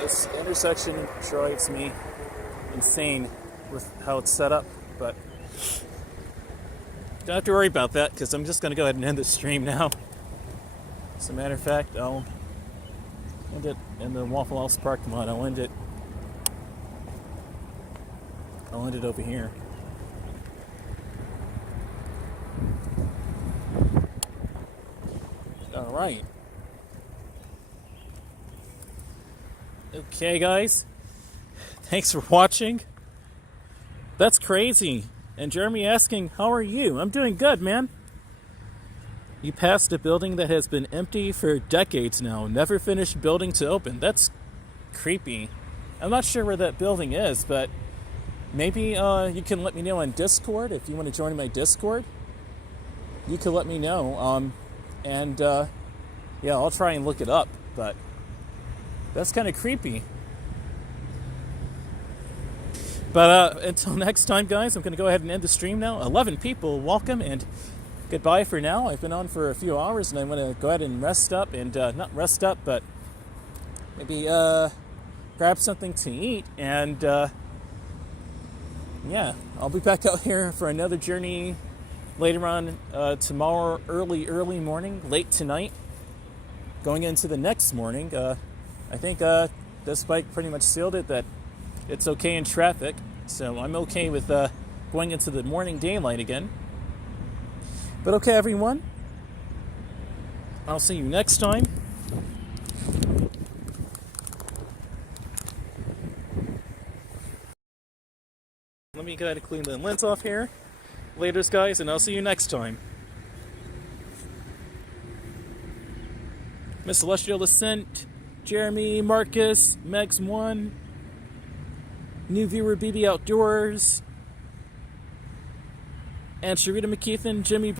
This intersection drives me insane with how it's set up, but don't have to worry about that because I'm just going to go ahead and end the stream now. As a matter of fact, I'll end it in the Waffle House parking lot. I'll end it over here. All right. Okay, guys. Thanks for watching. That's crazy. And Jeremy asking, how are you? I'm doing good, man. You passed a building that has been empty for decades now. Never finished building to open. That's creepy. I'm not sure where that building is, but maybe you can let me know on Discord if you want to join my Discord. You can let me know. Yeah, I'll try and look it up, but that's kind of creepy. But until next time, guys, I'm going to go ahead and end the stream now. 11 people, welcome, and goodbye for now. I've been on for a few hours, and I'm going to go ahead and rest up, and not rest up, but maybe grab something to eat, and yeah, I'll be back out here for another journey later on tomorrow, early morning, late tonight, going into the next morning. I think this bike pretty much sealed it that it's okay in traffic, so I'm okay with going into the morning daylight again. But okay, everyone, I'll see you next time. Let me go ahead and clean the lens off here. Laters, guys, and I'll see you next time. Miss Celestial Ascent, Jeremy, Marcus, Megs1, new viewer BB Outdoors, and Sharita McKeithen, Jimmy